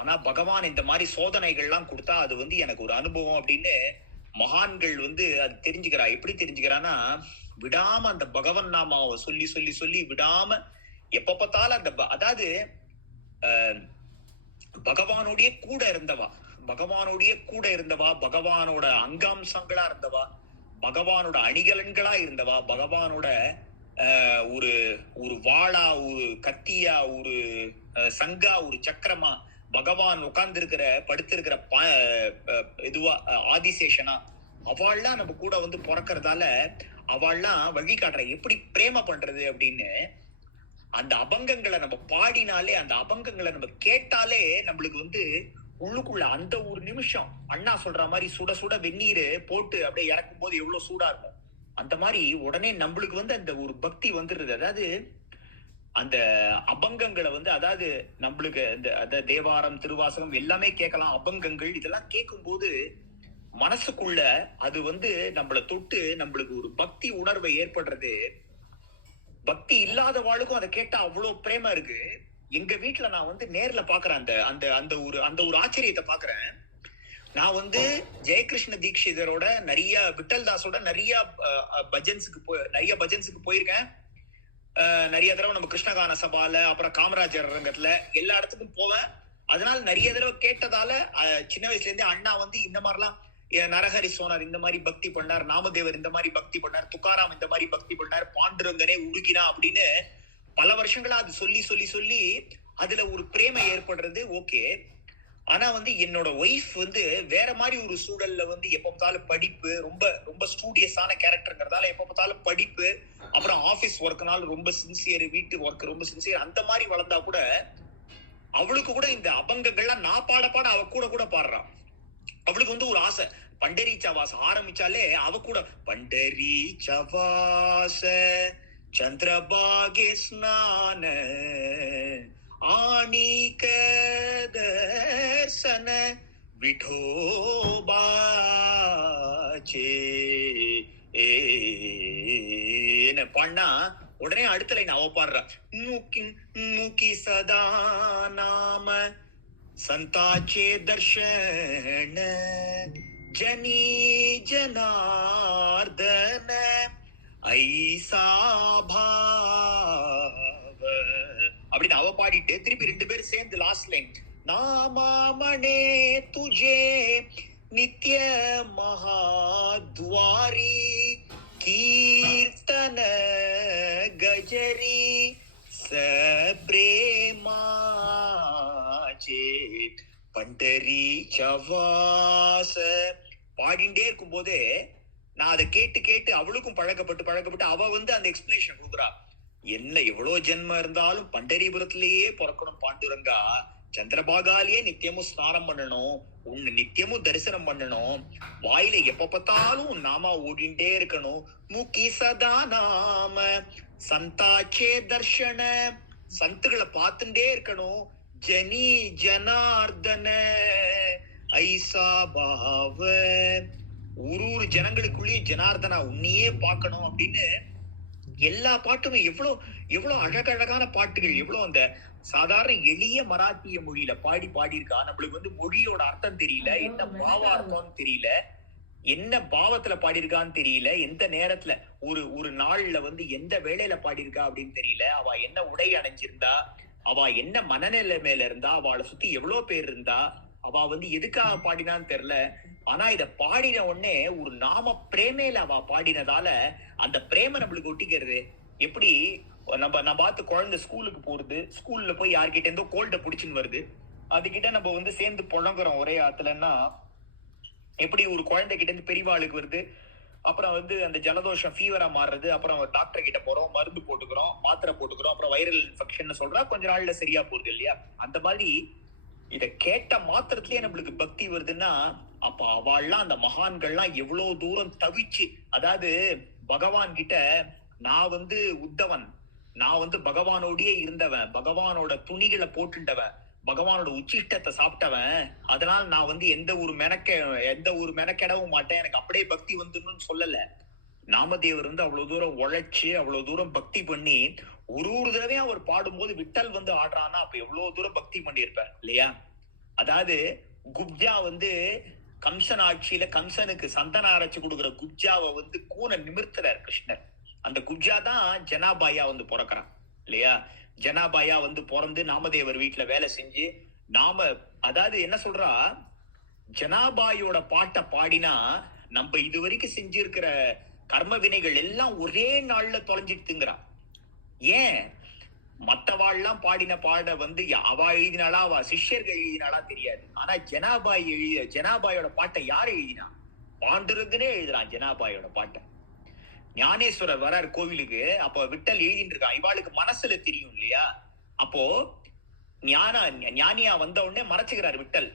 ஆனா பகவான் இந்த மாதிரி சோதனைகள்லாம் கொடுத்தா அது வந்து எனக்கு ஒரு அனுபவம் அப்படின்னு மகான்கள் வந்து அது தெரிஞ்சுக்கிறா. எப்படி தெரிஞ்சுக்கிறான்னா, விடாம அந்த பகவன் நாமாவை சொல்லி சொல்லி சொல்லி விடாம எப்ப பார்த்தாலும் அந்த அதாவது பகவானுடைய கூட இருந்தவா, பகவானுடைய கூட இருந்தவா, பகவானோட அங்காம்சங்களா இருந்தவா, பகவானோட அணிகலன்களா இருந்தவா, பகவானோட ஒரு ஒரு வாளா, ஒரு கத்தியா, ஒரு சங்கா, ஒரு சக்கரமா, பகவான் உட்கார்ந்து இருக்கிற படுத்திருக்கிற இதுவா ஆதிசேஷனா, அவள்லாம் நம்ம கூட வந்து பிறக்கிறதால அவள்லாம் வழி காட்டுற எப்படி பிரேம பண்றது அப்படின்னு. அந்த அபங்கங்களை நம்ம பாடினாலே, அந்த அபங்கங்களை நம்ம கேட்டாலே நம்மளுக்கு வந்து உள்ளுக்குள்ள அந்த ஒரு நிமிஷம் அண்ணா சொல்ற மாதிரி சுட சுட வெந்நீர் போட்டு அப்படியே இறக்கும் போது எவ்வளவு சூடா இருக்கும், அந்த மாதிரி உடனே நம்மளுக்கு வந்து அந்த ஒரு பக்தி வந்துடுது. அதாவது அந்த அபங்கங்களை வந்து, அதாவது நம்மளுக்கு இந்த தேவாரம் திருவாசகம் எல்லாமே கேட்கலாம், அபங்கங்கள் இதெல்லாம் கேட்கும் போது மனசுக்குள்ள அது வந்து நம்மளை தொட்டு நம்மளுக்கு ஒரு பக்தி உணர்வை ஏற்படுறது. பக்தி இல்லாதவாளுக்கும் அதை கேட்டா அவ்வளவு பிரேம இருக்கு. எங்க வீட்டுல நான் வந்து நேர்ல பாக்குறேன் அந்த அந்த அந்த ஒரு ஆச்சரியத்தை பாக்குறேன். நான் வந்து ஜெயகிருஷ்ண தீட்சிதரோட நிறைய, விட்டல்தாஸோட நிறைய பஜன்ஸுக்கு போயிருக்கேன். நிறைய தடவை நம்ம கிருஷ்ணகான சபால, அப்புறம் காமராஜர் ரங்கத்துல எல்லா இடத்துக்கும் போவேன். அதனால நிறைய தடவை கேட்டதால சின்ன வயசுல இருந்தே அண்ணா வந்து இந்த மாதிரிலாம் நரஹரி சோனார் இந்த மாதிரி பக்தி பண்ணார், நாமதேவர் இந்த மாதிரி பக்தி பண்ணார், துக்காராம் இந்த மாதிரி பக்தி பண்ணார், பாண்டுரங்கனே உருகினா அப்படின்னு பல வருஷங்களா அது சொல்லி சொல்லி சொல்லி அதுல ஒரு பிரேமை ஏற்படுறது. ஓகே. ஆனா வந்து என்னோட ஒய்ஃப் வந்து வேற மாதிரி ஒரு சூழல்ல வந்து எப்ப பார்த்தாலும் படிப்பு, ரொம்ப ரொம்ப ஸ்டூடியஸான கேரக்டருங்கிறதால எப்ப பார்த்தாலும் படிப்பு, அப்புறம் ஆபீஸ் ஒர்க்னால ரொம்ப சின்சியர், வீட்டு ஒர்க் ரொம்ப சின்சியர், அந்த மாதிரி வளர்ந்தா கூட அவளுக்கு கூட இந்த அபங்கங்கள்லாம் நான் பாட பாட அவ கூட கூட பாடுறான். அவளுக்கு வந்து ஒரு ஆசை, பண்டரி சவாஸ் ஆரம்பிச்சாலே அவ கூட பண்டரி சவாச சந்திரபாகே ஸ்நான ஆணிக தர்சன விடோபாச்சே பண்ணா உடனே அடுத்த லைன் அவ பாடுறா, மூக்கி சதா நாம संताचे दर्शन जनी जनार्दन ऐसा भाव அப்படின்னு அவ பாடிட்டு திருப்பி ரெண்டு பேரும் சேர்ந்து லாஸ்ட் லைன், நாமாமணே துஜே நித்ய மகாத்வாரி கீர்த்தன கஜரி சப்ரேமா பண்டரி சவாச பாடிண்டே இருக்கும் போதே நான் அதை கேட்டு கேட்டு அவளுக்கும் பழக்கப்பட்டு அவ வந்து அந்த எக்ஸ்பிளேஷன் கொடுக்குறா. என்ன எவ்வளவு ஜென்மம் இருந்தாலும் பண்டரிபுரத்திலேயே பிறக்கணும் பாண்டுரங்கா, சந்திரபாகாலேயே நித்தியமும் ஸ்நானம் பண்ணணும், உன்னை நித்தியமும் தரிசனம் பண்ணணும், வாயில எப்ப பார்த்தாலும் நாமா ஓடிண்டே இருக்கணும், மூக்கி சதா நாம சந்தாச்சே தர்ஷன சந்துகளை பார்த்துட்டே இருக்கணும், ஜனி ஜனார்தன ஐசா பாவ ஒரு ஜனங்களுக்குள்ளேயும் ஜனார்தனா உன்னையே பார்க்கணும் அப்படின்னு எல்லா பாட்டுமே எவ்வளவு எவ்வளவு அழகழகான பாட்டுகள், எவ்வளவு அந்த சாதாரண எளிய மராத்திய மொழியில பாடியிருக்கா. நம்மளுக்கு வந்து மொழியோட அர்த்தம் தெரியல, என்ன பாவார்த்தம்னு தெரியல, என்ன பாவத்துல பாடியிருக்கான்னு தெரியல, எந்த நேரத்துல ஒரு நாள்ல வந்து எந்த வேளையில பாடியிருக்கா அப்படின்னு தெரியல, அவ என்ன உடை அணிஞ்சிருந்தா, அவ என்ன மனநிலைமையில இருந்தா, அவளை சுத்தி எவ்வளவு பேர் இருந்தா, அவ வந்து எதுக்காக பாடினான்னு தெரியல. ஆனா இத பாடின உடனே ஒரு நாம பிரேமையில அவ பாடினதால அந்த பிரேம நம்மளுக்கு ஒட்டிக்கிறது. எப்படி நம்ம பார்த்து குழந்தை ஸ்கூலுக்கு போறது, ஸ்கூல்ல போய் யார்கிட்ட இருந்தோ கோல்ட புடிச்சுன்னு வருது, அதுகிட்ட நம்ம வந்து சேர்ந்து புழங்குறோம் ஒரே ஆத்துலன்னா, எப்படி ஒரு குழந்தை கிட்ட இருந்து பெரியவாளுக்கு வருது, அப்புறம் வந்து அந்த ஜலதோஷம் ஃபீவரா மாறுறது, அப்புறம் டாக்டர் கிட்ட போறோம், மருந்து போட்டுக்கிறோம், மாத்திரை போட்டுக்கிறோம், அப்புறம் வைரல் இன்ஃபெக்ஷன் சொல்றா, கொஞ்ச நாள்ல சரியா போகுது இல்லையா. அந்த மாதிரி இத கேட்ட மாத்திரத்திலேயே நம்மளுக்கு பக்தி வருதுன்னா, அப்ப அவள்லாம் அந்த மகான்கள்லாம் எவ்வளவு தூரம் தவிச்சு, அதாவது பகவான் கிட்ட நான் வந்து உத்தவன், நான் வந்து பகவானோடயே இருந்தவன், பகவானோட துணிகளை போட்டுட்டவன், பகவானோட உச்சிஷ்டத்தை சாப்பிட்டவன், அதனால நான் வந்து எந்த ஒரு மெனக்கெடவும் மாட்டேன், எனக்கு அப்படியே பக்தி வந்துடணும்னு சொல்லல. நாமதேவர் வந்து அவ்வளவு தூரம் உழைச்சு அவ்வளவு தூரம் பக்தி பண்ணி ஒரு தடவையும் அவர் பாடும்போது விட்டல் வந்து ஆடுறான்னா அப்ப எவ்வளவு தூரம் பக்தி பண்ணியிருப்பார் இல்லையா. அதாவது குப்ஜா வந்து கம்சன் ஆட்சியில கம்சனுக்கு சந்தனம் அரைச்சு கொடுக்குற குப்ஜாவை வந்து கூனை நிமிர்த்துறார் கிருஷ்ணர். அந்த குப்ஜா தான் ஜனாபாயா வந்து பிறக்கிறான் இல்லையா? ஜனாபாயா வந்து பிறந்து நாமதேவர் வீட்டுல வேலை செஞ்சு அதாவது என்ன சொல்றா, ஜனாபாயோட பாட்டை பாடினா நம்ம இதுவரைக்கும் செஞ்சிருக்கிற கர்ம வினைகள் எல்லாம் ஒரே நாள்ல தொலைஞ்சிட்டுங்கிறான். ஏன்? மத்தவாள்லாம் பாடின பாட வந்து அவ எழுதினாலா அவ சிஷ்யர்கள் எழுதினாலா தெரியாது. ஆனா ஜனாபாயோட பாட்டை யார் எழுதினா? பாண்டுரங்கனே எழுதுறான் ஜனாபாயோட பாட்டை. ஞானேஸ்வரர் வரார் கோவிலுக்கு, அப்போ விட்டல் எழுதிட்டு இருக்கான். இவாளுக்கு மனசுல தெரியும் இல்லையா? அப்போ ஞானியா வந்த உடனே மறைச்சுக்கிறார் விட்டல்.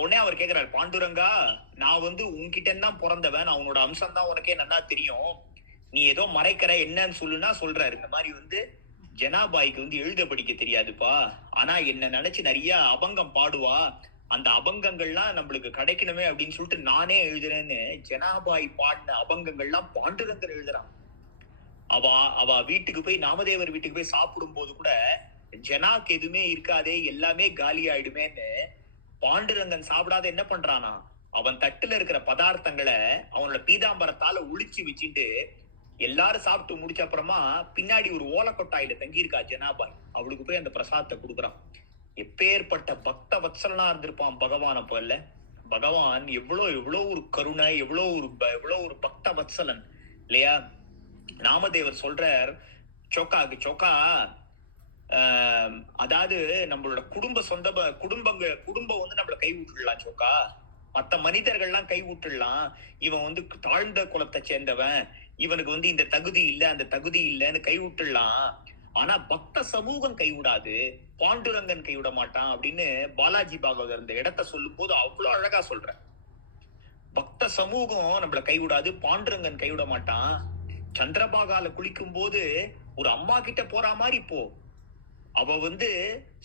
உடனே அவர் கேட்கிறார், பாண்டுரங்கா, நான் வந்து உன்கிட்ட தான் பிறந்தவன், நான் உன்னோட அம்சம் தான், உனக்கே நல்லா தெரியும், நீ ஏதோ மறைக்கிற, என்னன்னு சொல்லுன்னா சொல்றாரு. இந்த மாதிரி வந்து ஜனாபாய்க்கு வந்து எழுத படிக்க தெரியாதுப்பா, ஆனா என்ன நினைச்சு நிறைய அபங்கம் பாடுவா, அந்த அபங்கங்கள்லாம் நம்மளுக்கு கிடைக்கணுமே அப்படின்னு சொல்லிட்டு நானே எழுதுறேன்னு ஜனாபாய் பாடின அபங்கங்கள்லாம் பாண்டுரங்கர் எழுதுறான். அவ வீட்டுக்கு போய் நாமதேவர் வீட்டுக்கு போய் சாப்பிடும் போது கூட ஜனாக்கு எதுவுமே இருக்காதே, எல்லாமே காலி ஆயிடுமேன்னு பாண்டுரங்கன் சாப்பிடாத என்ன பண்றானா, அவன் தட்டுல இருக்கிற பதார்த்தங்களை அவனோட பீதாம்பரத்தால ஒளிச்சு வச்சுட்டு எல்லாரும் சாப்பிட்டு முடிச்ச அப்புறமா பின்னாடி ஒரு ஓலக்கொட்டாயில தங்கியிருக்கா ஜனாபாய், அவளுக்கு போய் அந்த பிரசாதத்தை கொடுக்குறான். எப்பேற்பட்ட பக்த வத்சலனா இருந்திருப்பான் பகவான். அப்போ இல்ல, பகவான் எவ்வளவு ஒரு கருணை, எவ்வளவு ஒரு பக்த வத்சலன் இல்லையா? நாமதேவர் சொல்றார் சோக்கா, அதாவது நம்மளோட குடும்பம் வந்து நம்மள கை விட்டுடலாம் சோக்கா, மத்த மனிதர்கள்லாம் கை விட்டுடலாம், இவன் வந்து தாழ்ந்த குலத்தை சேர்ந்தவன், இவனுக்கு வந்து இந்த தகுதி இல்ல அந்த தகுதி இல்லைன்னு கை விட்டுடலாம், ஆனா பக்த சமூகம் கைவிடாது, பாண்டுரங்கன் கைவிட மாட்டான் அப்படின்னு பாலாஜி பாகவதர் இந்த இடத்த சொல்லும் போது அவ்வளவு அழகா சொல்ற. பக்த சமூகம் நம்மள கைவிடாது, பாண்டுரங்கன் கைவிட மாட்டான். சந்திரபாகால குளிக்கும் போது ஒரு அம்மா கிட்ட போற மாதிரி போ. அவ வந்து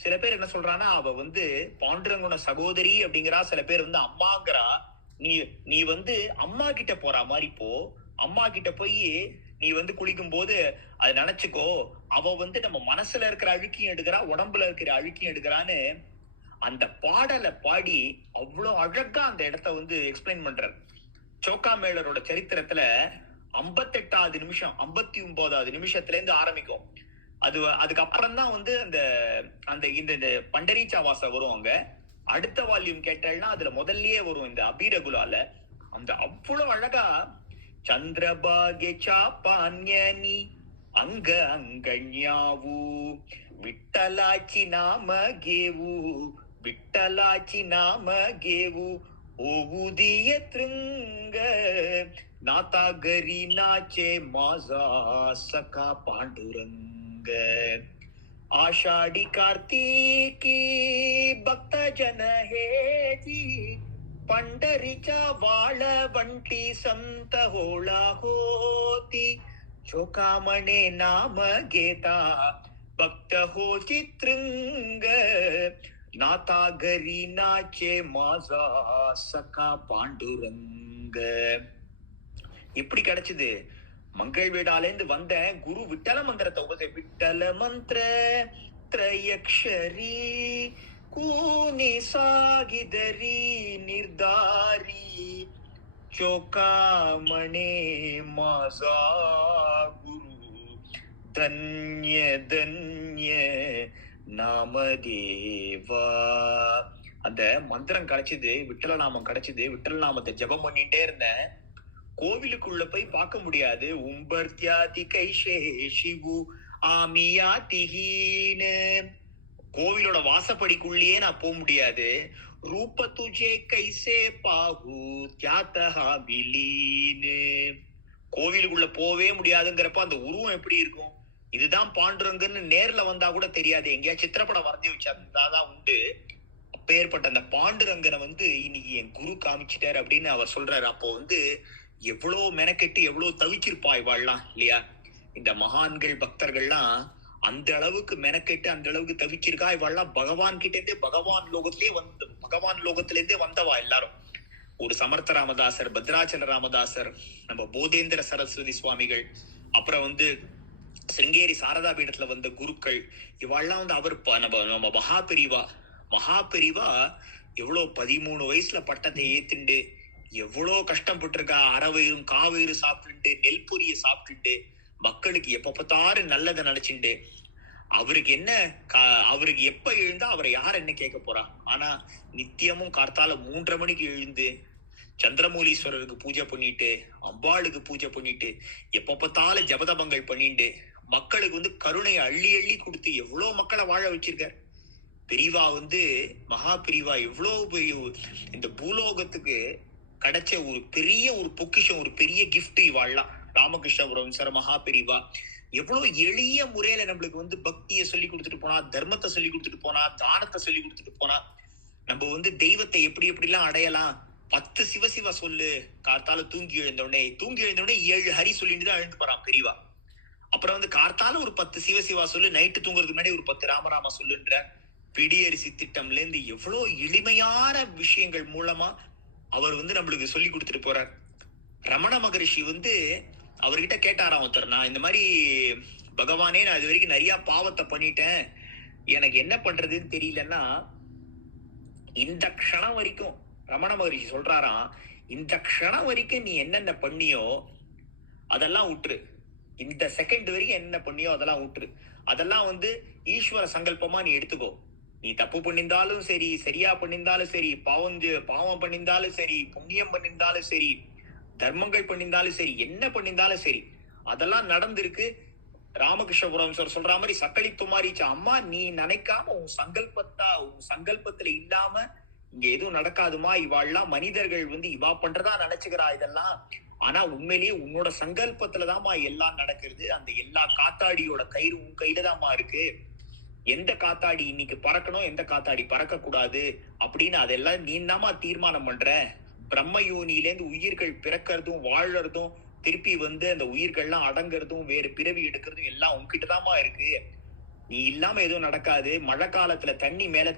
சில பேர் என்ன சொல்றான்னா, அவ வந்து பாண்டுரங்கனோட சகோதரி அப்படிங்கிறா, சில பேர் வந்து அம்மாங்கிறா. நீ வந்து அம்மா கிட்ட போற மாதிரி போ, அம்மா கிட்ட போய் நீ வந்து குளிக்கும் போது அதை நினைச்சுக்கோ, அவ வந்து நம்ம மனசுல இருக்கிற அழுக்கியும் எடுக்கிறா, உடம்புல இருக்கிற அழுக்கியும் எடுக்கிறான்னு அந்த பாடலை பாடி அவ்வளவு அழகா அந்த இடத்த வந்து எக்ஸ்பிளைன் பண்றார். சோக்கா மேளரோட சரித்திரத்துல 58வது நிமிஷம் 59வது நிமிஷத்துல இருந்து ஆரம்பிக்கும். அதுக்கப்புறம் தான் வந்து இந்த பண்டரீச்சாவாச வரும். அங்க அடுத்த வால்யூம் கேட்டேன்னா அதுல முதல்லயே வரும் இந்த அபிரகுலால. அந்த அவ்வளவு அழகா சந்திரபாகே சாப்பான்யனி ಅಂಗ ಅಂಗಣ್ಯಾವು ವಿಠಲಾಚಿ ನಾಮಗೇವು ವಿಠಲಾಚಿ ನಾಮಗೇವು ಓವುದಿಯ ತೃಂಗ ನಾತಾಗರಿ ನಾಚೆ ಮಾಜಾ ಸಖಾ ಪಾಂಡುರಂಗ ಆಷಾಢಿ ಕಾರ್ತೀಕಿ ಭಕ್ತ ಜನ ಹೇಜಿ पंढरीच्या वाळवंटी संत होळा होती चोकामणे नाम घेता भक्त हो चित्रंग नाता घरी नाचे माझा सखा பாண்டுரங்க. எப்படி கிடைச்சது? மங்கள் வீடாலேந்து வந்த குரு விட்டல மந்திரத்தை விட்டல மந்திர ತ್ರಯಕ್ಷರಿ ಕೂನಿ ಸಾಗಿದರಿ ನಿರ್ಧಾರಿ ಚೋಕಾಮಣೆ ಮಾಜಾ ಗುರು ಧನ್ಯ ಧನ್ಯ நாமதேவா. அந்த மந்திரம் கிடைச்சது, விட்டல நாமம் கிடைச்சது. விட்டல நாமத்தை ஜபம் பண்ணிட்டே இருந்தேன். கோவிலுக்குள்ள போய் பார்க்க முடியாது. உம்பர்த்தியாதி கைஷே சிவு ஆமியாதிஹீன, கோவிலோட வாசப்படிக்குள்ளேயே நான் போக முடியாது. ரூப துஜே கைசே பாகு தியாத்தஹாபிலீனு, கோவிலுக்குள்ள போவே முடியாதுங்கிறப்ப அந்த உருவம் எப்படி இருக்கும்? இதுதான் பாண்டுரங்கன்னு நேர்ல வந்தா கூட தெரியாது, எங்கேயா சித்திரப்படம் வரைஞ்சி வச்சாதான் உண்டு. அப்பேற்பட்ட அந்த பாண்டுரங்கனை வந்து இன்னைக்கு என் குரு காமிச்சிட்டாரு அப்படின்னு அவர் சொல்றாரு. அப்போ வந்து எவ்வளவு மெனக்கெட்டு எவ்வளவு தவிச்சிருப்பா இவாள்லாம் இல்லையா? இந்த மகான்கள் பக்தர்கள்லாம் அந்த அளவுக்கு மெனக்கெட்டு அந்த அளவுக்கு தவிச்சிருக்கா. இவாள்லாம் பகவான் கிட்ட இருந்தே பகவான் லோகத்திலேருந்தே வந்தவா எல்லாரும். ஒரு சமர்த்த ராமதாசர், பத்ராச்சல ராமதாசர், நம்ம போதேந்திர சரஸ்வதி சுவாமிகள், அப்புறம் வந்து சிருங்கேரி சாரதா பீடத்துல வந்த குருக்கள், இவாள்லாம் வந்து அவர் நம்ம மகா பெரிவா மகா பெரிவா எவ்வளோ 13 வயசுல பட்டத்தை ஏத்துண்டு எவ்வளோ கஷ்டப்பட்டிருக்கா. அறவயிறும் காவயிறு சாப்பிட்டுட்டு நெல் பொரிய சாப்பிட்டுட்டு மக்களுக்கு எப்ப பார்த்தாலும் நல்லதை நினைச்சுண்டு அவருக்கு என்ன அவருக்கு எப்ப எழுந்தா அவரை யார் என்ன கேட்க போறா. ஆனா நித்தியமும் கார்த்தால 3:30 மணிக்கு எழுந்து சந்திரமூலீஸ்வரருக்கு பூஜை பண்ணிட்டு அம்பாளுக்கு பூஜை பண்ணிட்டு எப்ப பார்த்தாலும் ஜபதபங்கள் பண்ணிட்டு மக்களுக்கு வந்து கருணையை அள்ளி அள்ளி கொடுத்து எவ்வளவு மக்களை வாழ வச்சிருக்கார். பெரியவா வந்து மகா பெரியவா எவ்வளவு பெரிய இந்த பூலோகத்துக்கு கிடைச்ச ஒரு பெரிய ஒரு பொக்கிஷம், ஒரு பெரிய கிஃப்ட் இவாள்லாம். ராமகிருஷ்ணபுரம் சார் மகா பெரியவா எவ்வளவு எளிய முறையில நம்மளுக்கு வந்து பக்தியை சொல்லி கொடுத்துட்டு போனா, தர்மத்தை சொல்லி கொடுத்துட்டு போனா, தானத்தை சொல்லி கொடுத்துட்டு போனா, நம்ம வந்து தெய்வத்தை எப்படி எப்படிலாம் அடையலாம். 10 சிவசிவா சொல்லு, கார்த்தால தூங்கி எழுந்தோடனே 7 ஹரி சொல்லிட்டு தான் எழுந்து போறான் பெரியவா. அப்புறம் வந்து கார்த்தால ஒரு 10 சிவசிவா சொல்லு, நைட்டு தூங்குறதுக்கு முன்னாடி ஒரு 10 ராமராமா சொல்லுன்ற பிடியரிசி திட்டம்ல இருந்து எவ்வளவு எளிமையான விஷயங்கள் மூலமா அவர் வந்து நம்மளுக்கு சொல்லி கொடுத்துட்டு போறார். ரமண மகரிஷி வந்து அவர்கிட்ட கேட்டாராம் ஒருத்தர், நான் இந்த மாதிரி பகவானே நான் இது வரைக்கும் நிறைய பாவத்தை பண்ணிட்டேன், எனக்கு என்ன பண்றதுன்னு தெரியலன்னா, இந்த க்ஷணம் வரைக்கும் ரமண மகரிஷி சொல்றாராம், இந்த க்ஷணம் வரைக்கும் நீ என்னென்ன பண்ணியோ அதெல்லாம் விட்டுரு. இந்த செகண்ட் வரைக்கும் என்ன பண்ணியோ அதெல்லாம் விட்டுரு. அதெல்லாம் வந்து ஈஸ்வர சங்கல்பமா நீ எடுத்துக்கோ. நீ தப்பு பண்ணியிருந்தாலும் சரி, சரியா பண்ணியிருந்தாலும் சரி, பாவம் பண்ணியிருந்தாலும் சரி, புண்ணியம் பண்ணியிருந்தாலும் சரி, தர்மங்கள் பண்ணியிருந்தாலும் சரி, என்ன பண்ணியிருந்தாலும் சரி, அதெல்லாம் நடந்திருக்கு. ராமகிருஷ்ணபுரம் சார் சொல்ற மாதிரி சக்களி துமாரிச்சா அம்மா, நீ நினைக்காம உன் சங்கல்பத்துல இல்லாம இங்க எதுவும் நடக்காதுமா. இவாள்லாம் மனிதர்கள் வந்து இவா பண்றதா நினைச்சுக்கிறா இதெல்லாம். ஆனா உண்மையிலேயே உன்னோட சங்கல்பத்துலதான்மா எல்லாம் நடக்கிறது. அந்த எல்லா காத்தாடியோட கயிறு உன் கையில தான்மா இருக்கு. எந்த காத்தாடி இன்னைக்கு பறக்கணும், எந்த காத்தாடி பறக்க கூடாது அப்படின்னு அதெல்லாம் நீ தாமா தீர்மானம் பண்ற. பிரம்ம யோனியிலேருந்து உயிர்கள் பிறக்கிறதும் வாழறதும் திருப்பி வந்து அந்த உயிர்கள்லாம் அடங்குறதும் வேறு பிறவி எடுக்கிறதும் எல்லாம் உன்கிட்டதாமா இருக்கு. நீ இல்லாம எதுவும் நடக்காது. மழை காலத்துல தண்ணி மேல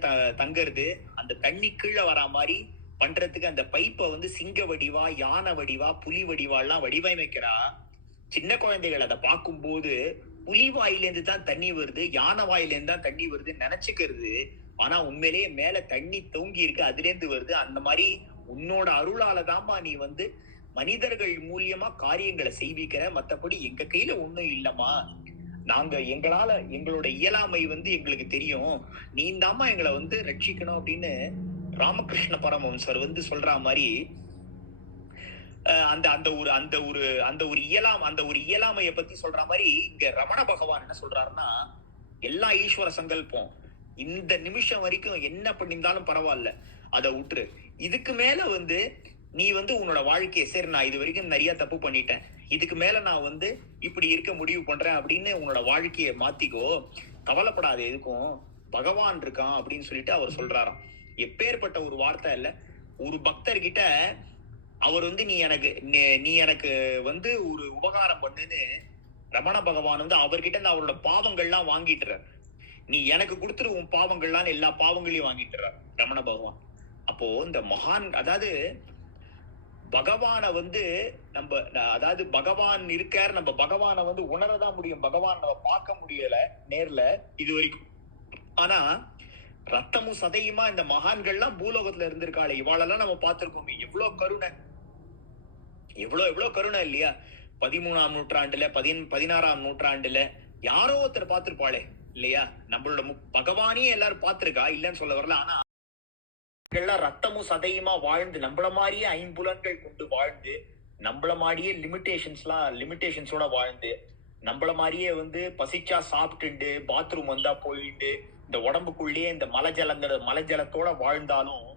தங்குறது, அந்த தண்ணி கீழே வரா மாதிரி பண்றதுக்கு அந்த பைப்பை வந்து சிங்க வடிவா, யானை வடிவா, புலி வடிவாலாம் வடிவமைக்கிறா. சின்ன குழந்தைகள் அதை பார்க்கும்போது புலி வாயிலேருந்து தான் தண்ணி வருது, யானை வாயிலேருந்து தான் தண்ணி வருதுன்னு நினைச்சுக்கிறது. ஆனா உண்மையிலேயே மேல தண்ணி தொங்கி இருக்கு, அதுல இருந்து வருது. அந்த மாதிரி உன்னோட அருளால தான்மா நீ வந்து மனிதர்கள் மூலியமா காரியங்களை செய்விக்கிற. மத்தபடி எங்க கையில ஒண்ணும் இல்லம்மா. நாங்க எங்களோட இயலாமை வந்து எங்களுக்கு தெரியும். நீ தாம்மா எங்களை வந்து ரட்சிக்கணும் அப்படின்னு ராமகிருஷ்ண பரமஹம்சர் வந்து சொல்ற மாதிரி அந்த ஒரு இயலாமையை பத்தி சொல்ற மாதிரி இங்க ரமண பகவான் என்ன சொல்றாருன்னா, எல்லா ஈஸ்வர சங்கல்பம். இந்த நிமிஷம் வரைக்கும் என்ன பண்ணியிருந்தாலும் பரவாயில்ல, அதை விட்டுரு. இதுக்கு மேல வந்து நீ வந்து உன்னோட வாழ்க்கையை, சரி நான் இது வரைக்கும் நிறைய தப்பு பண்ணிட்டேன், இதுக்கு மேல நான் வந்து இப்படி இருக்க முடிவு பண்றேன் அப்படின்னு உன்னோட வாழ்க்கையை மாத்திக்கோ. கவலைப்படாது, எதுக்கும் பகவான் இருக்கான் அப்படின்னு சொல்லிட்டு அவர் சொல்றாராம். எப்பேற்பட்ட ஒரு வார்த்தை இல்ல. ஒரு பக்தர்கிட்ட அவர் வந்து நீ எனக்கு வந்து ஒரு உபகாரம் பண்ணுன்னு ரமண பகவான் வந்து அவர்கிட்ட இருந்து அவரோட பாவங்கள்லாம் வாங்கிட்டுறார். நீ எனக்கு கொடுத்துரு உன் பாவங்கள்லாம், எல்லா பாவங்களையும் வாங்கிட்டுறார் ரமண பகவான். அப்போ இந்த மகான், அதாவது பகவான வந்து அதாவது பகவான் இருக்கார், நம்ம பகவானை வந்து உணரதான் முடியும். பகவான் நம்ம பார்க்க முடியல நேர்ல இது வரைக்கும். ஆனா ரத்தமும் சதையுமா இந்த மகான்கள்லாம் பூலோகத்துல இருந்திருக்காளே, இவாளெல்லாம் நம்ம பார்த்திருக்கோமே. எவ்வளவு கருணை, எவ்வளவு கருணை இல்லையா. 13ஆம் நூற்றாண்டுல 16ஆம் நூற்றாண்டுல யாரோ ஒருத்தர் பார்த்திருப்பாளே இல்லையா. நம்மளோட பகவானையே எல்லாரும் பார்த்திருக்கா, இல்லைன்னு சொல்ல வரல. ஆனா எல்லாம் ரத்தமும் சதையுமா வாழ்ந்து, நம்மள மாதிரியே ஐம்புலன்கள் கொண்டு வாழ்ந்து, நம்மள மாதிரியே லிமிட்டேஷன்ஸோட வாழ்ந்து, நம்மள மாதிரியே வந்து பசிச்சா சாப்பிட்டுண்டு, பாத்ரூம் வந்தா போயிட்டு, இந்த உடம்புக்குள்ளேயே இந்த மலஜலத்தோட வாழ்ந்தாலும்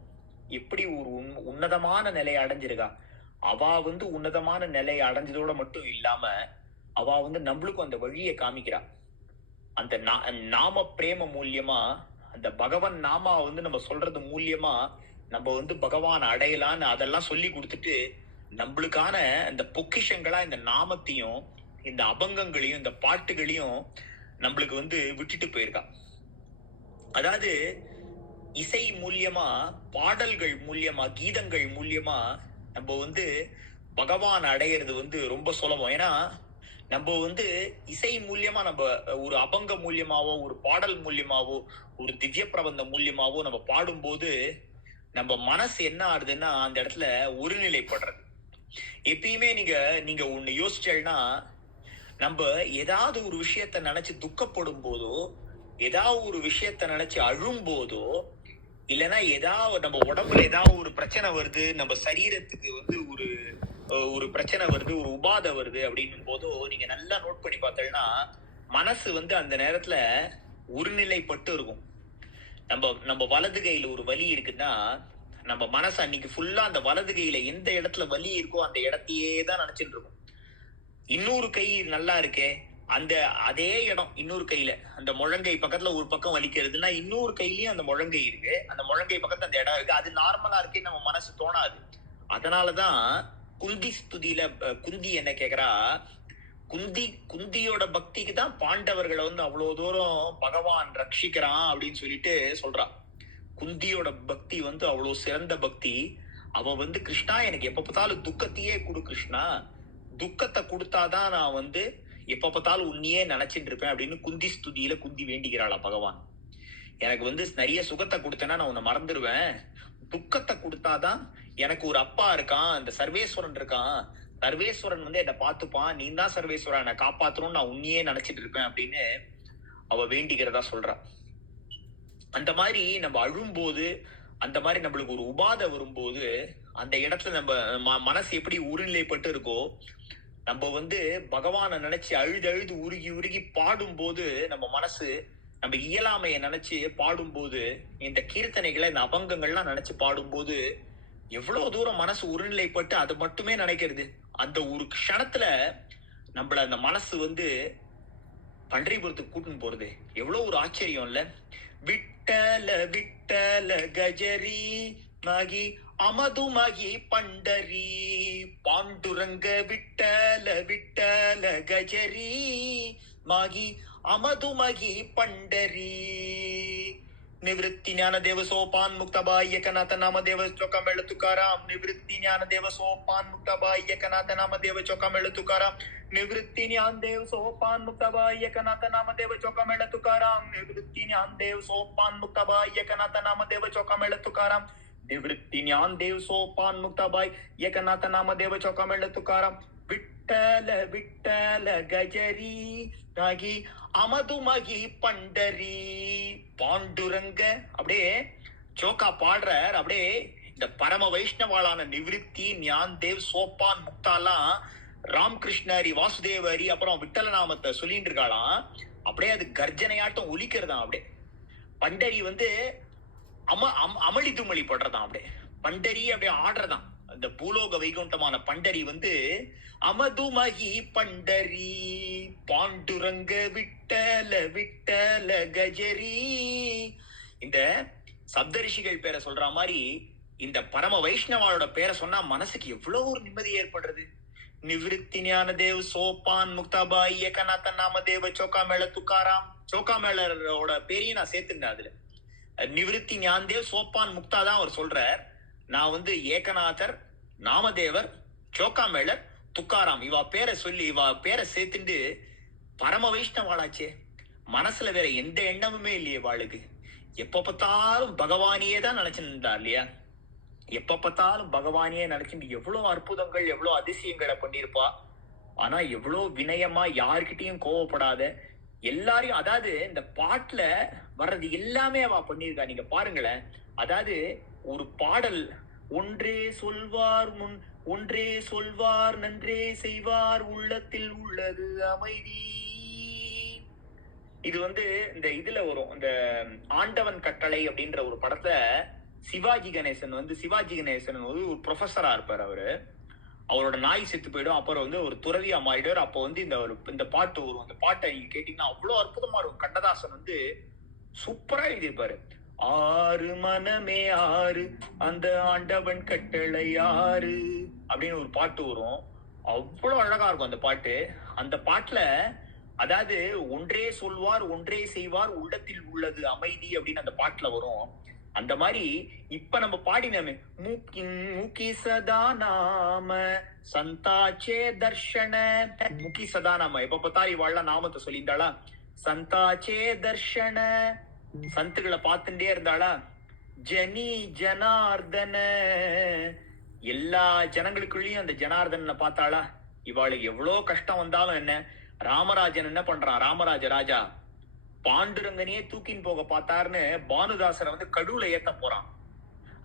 எப்படி ஒரு உன்னதமான நிலையை அடைஞ்சிருக்கா. அவ வந்து உன்னதமான நிலையை அடைஞ்சதோட மட்டும் இல்லாம அவ வந்து நம்மளுக்கும் அந்த வழியை காமிக்கிறா. அந்த நாம பிரேம மூலியமா, அந்த பகவான் நாமா வந்து நம்ம சொல்றது மூலியமா நம்ம வந்து பகவான் அடையலான்னு அதெல்லாம் சொல்லி கொடுத்துட்டு, நம்மளுக்கான இந்த பொக்கிஷங்களா இந்த நாமத்தையும் இந்த அபங்கங்களையும் இந்த பாட்டுகளையும் நம்மளுக்கு வந்து விட்டுட்டு போயிருக்கா. அதாவது இசை மூலியமா, பாடல்கள் மூலியமா, கீதங்கள் மூலியமா நம்ம வந்து பகவான் அடையிறது வந்து ரொம்ப சுலபம். ஏன்னா நம்ம வந்து இசை மூலியமா நம்ம ஒரு அபங்க மூலியமாவோ, ஒரு பாடல் மூலியமாவோ, ஒரு திவ்ய பிரபந்த மூலியமாவோ நம்ம பாடும்போது நம்ம மனசு என்ன ஆகுதுன்னா அந்த இடத்துல ஒருநிலைப்படுறது. எப்பயுமே நீங்க நீங்க ஒண்ணு யோசிச்சேன்னா, நம்ம ஏதாவது ஒரு விஷயத்த நினைச்சு துக்கப்படும் போதோ, ஏதாவது ஒரு விஷயத்த நினைச்சு அழும் போதோ, இல்லைன்னா ஏதாவது நம்ம உடம்புல ஏதாவது ஒரு பிரச்சனை வருது, நம்ம சரீரத்துக்கு வந்து ஒரு ஒரு பிரச்சனை வருது, ஒரு உபாதை வருது அப்படின்னும் போதோ, நீங்க நல்லா நோட் பண்ணி பார்த்தீங்கன்னா, மனசு வந்து அந்த நேரத்துல ஒருநிலைப்பட்டு இருக்கும். நம்ம நம்ம வலது கையில ஒரு வலி இருக்குன்னா, நம்ம மனசு அன்னைக்கு ஃபுல்லா அந்த வலது கையில எந்த இடத்துல வலி இருக்கோ அந்த இடத்தையே தான் நினைச்சிட்டு இருக்கும். இன்னொரு கை நல்லா இருக்கே, அந்த அதே இடம் இன்னொரு கையில அந்த முழங்கை பக்கத்துல ஒரு பக்கம் வலிக்கிறதுன்னா இன்னொரு கையிலயும் அந்த முழங்கை இருக்கு, அந்த முழங்கை பக்கத்துல அந்த இடம் இருக்கு, அது நார்மலா இருக்கே நம்ம மனசு தோணாது. அதனாலதான் குந்தி ஸ்துதியில குந்தி என்ன கேக்குறா, குந்தியோட பக்திக்கு தான் பாண்டவர்களை வந்து அவ்வளவு தூரம் பகவான் ரட்சிக்கிறான் அப்படின்னு சொல்லிட்டு சொல்றா. குந்தியோட பக்தி வந்து அவ்வளவு சிறந்த பக்தி. அவ வந்து கிருஷ்ணா எனக்கு எப்ப பார்த்தாலும் துக்கத்தையே கொடு கிருஷ்ணா, துக்கத்தை கொடுத்தாதான் நான் வந்து எப்ப பார்த்தாலும் உன்னையே நினைச்சிட்டு இருப்பேன் அப்படின்னு குந்தி ஸ்துதியில குந்தி வேண்டிக்கிறாளா பகவான். எனக்கு வந்து நிறைய சுகத்தை கொடுத்தேன்னா நான் உன்னை மறந்துடுவேன், துக்கத்தை கொடுத்தாதான் எனக்கு ஒரு அப்பா இருக்கான், அந்த சர்வேஸ்வரன் இருக்கான், சர்வேஸ்வரன் வந்து என்னை பார்த்துப்பான், நீ தான் சர்வேஸ்வரன் என்னை காப்பாத்தணும்னு நான் உன்னையே நினைச்சிட்டு இருப்பேன் அப்படின்னு அவ வேண்டிக்கிறதா சொல்றா. அந்த மாதிரி நம்ம அழும்போது, அந்த மாதிரி நம்மளுக்கு ஒரு உபாதை வரும்போது அந்த இடத்துல நம்ம மனசு எப்படி ஒருநிலைப்பட்டு இருக்கோ, நம்ம வந்து பகவானை நினைச்சு அழுது அழுது உருகி உருகி பாடும்போது நம்ம மனசு நம்ம இயலாமையை நினைச்சு பாடும்போது, இந்த கீர்த்தனைகளை இந்த அபங்கங்கள்லாம் நினைச்சு பாடும்போது எவ்வளவு தூரம் மனசு ஒருநிலைப்பட்டு அதை மட்டுமே நினைக்கிறது. அந்த ஒரு க்ஷணத்துல நம்மள அந்த மனசு வந்து பண்டரிபுரத்துக்கு கூட்டின்னு போறது எவ்வளவு ஒரு ஆச்சரியம் இல்ல. விட்டல விட்டல கஜரி மாகி அமதுமகி பண்டரி பாண்டுரங்க விட்டல விட்டல கஜரி மாகி அமதுமகி பண்டரி निवृत्ती ज्ञानदेव सोपान मुक्ताबाई एकनाथ नामदेव चौकामेळ तुकाराम निवृत्ती ज्ञानदेव सोपान मुक्ताबाई एकनाथ नामदेव चौकामेळ तुकाराम निवृत्ती ज्ञानदेव सोपान मुक्ताबाई एकनाथ नामदेव चौकामेळ तुकाराम निवृत्ती ज्ञानदेव सोपान मुक्ताबाई एकनाथ नामदेव चौकामेळ तुकाराम निवृत्ती ज्ञानदेव सोपान मुक्ताबाई एकनाथ नामदेव चौकामेळ तुकाराम विठ्ठल विठ्ठल गजरी रागी அமதுமகி பண்டரி பாண்டுரங்க அப்படியே சோக்கா பாடுறார். அப்படியே இந்த பரம வைஷ்ணவாளான நிவிருத்தி ஞான்தேவ் சோப்பான் முக்தாலாம் ராம்கிருஷ்ணரி வாசுதேவரி அப்புறம் விட்டல நாமத்தை சொல்லிட்டு இருக்காளாம். அப்படியே அது கர்ஜனையாட்டம் ஒலிக்கிறதாம். அப்படியே பண்டரி வந்து அமளி துமளி படுறதாம். அப்படியே பண்டரி அப்படியே ஆடுறதாம். அந்த பூலோக வைகுண்டமான பண்டரி வந்து அமதுமகி பண்டரி பாண்டுரங்க விட்டல விட்டல கஜரி. இந்த சப்தரிஷிகள் பேரை சொல்ற மாதிரி இந்த பரம வைஷ்ணவாளோட பேரை சொன்னா மனசுக்கு எவ்வளவு ஒரு நிம்மதி ஏற்படுறது. நிவிருத்தி ஞானதேவ் சோப்பான் முக்தாபாய் ஏகநாதன் நாமதேவ சோக்காமேள துக்காராம். சோக்காமேளரோட பேரையும் நான் சேர்த்துட்டேன் அதுல. நிவிருத்தி ஞானதேவ் சோப்பான் முக்தா தான் அவர் சொல்றார். நான் வந்து ஏகநாதர் நாமதேவர் சோக்காமேளர் துக்காராம் இவா பேரை சொல்லி இவா பேரை சேர்த்துட்டு பரம வைஷ்ணவாளாச்சே, மனசுல வேற எந்த எண்ணமுமே இல்லையே வாளுக்கு. எப்ப பார்த்தாலும் பகவானியே தான் நினைச்சிருந்தா இல்லையா, எப்ப பார்த்தாலும் பகவானியே நினைச்சுட்டு எவ்வளவு அற்புதங்கள் எவ்வளவு அதிசயங்களை பண்ணிருப்பா. ஆனா எவ்வளவு வினயமா யாருக்கிட்டையும் கோவப்படாத எல்லாரையும், அதாவது இந்த பாட்டுல வர்றது எல்லாமே அவ பண்ணிருக்கா. நீங்க பாருங்களேன், அதாவது ஒரு பாடல் ஒன்றே சொல்வார் முன் ஒன்றே சொல்வார் நன்றே செய்வார் உள்ளத்தில் உள்ளது அமைதி. இது வந்து இந்த இதுல வரும், இந்த ஆண்டவன் கட்டளை அப்படின்ற ஒரு படத்துல சிவாஜி கணேசன் வந்து ஒரு ப்ரொஃபஸரா இருப்பார். அவரோட நாய் செத்து போயிடும், அப்புறம் வந்து ஒரு துறவியா மாறிடுவார். அப்போ வந்து இந்த பாட்டு வரும். அந்த பாட்டை நீங்க கேட்டீங்கன்னா அவ்வளவு அற்புதமா இருக்கும். கண்ணதாசன் வந்து சூப்பரா எழுதியிருப்பாரு. ஆறு மனமே ஆறு அந்த ஆண்டவன் கட்டளை ஆறு அப்படின்னு ஒரு பாட்டு வரும். அவ்வளவு அழகா இருக்கும் அந்த பாட்டு. அந்த பாட்டுல அதாவது ஒன்றே சொல்வார் ஒன்றே செய்வார் உள்ளத்தில் உள்ளது அமைதி அப்படின்னு அந்த பாட்டுல வரும். அந்த மாதிரி இப்ப நம்ம பாடினோமே, மூக்கி மூக்கி சதா நாம சந்தாச்சே தர்ஷன. முக்கி சதா நாம எப்ப பார்த்தாலும் இவாள்லாம் நாமத்தை சொல்லியிருந்தாளா? சந்தாச்சே தர்ஷன, சந்துகளை பார்த்துட்டே இருந்தாளா? ஜனி ஜனார்தன, எல்லா ஜனங்களுக்குள்ளயும் அந்த ஜனார்தன பார்த்தாளா? இவாளுக்கு எவ்வளவு கஷ்டம் வந்தாலும் என்ன, ராமராஜன் என்ன பண்றான்? ராமராஜ ராஜா பாண்டுரங்கனையே தூக்கின்னு போக பார்த்தாருன்னு பானுதாசரை வந்து கடுவுல ஏத்த போறான்.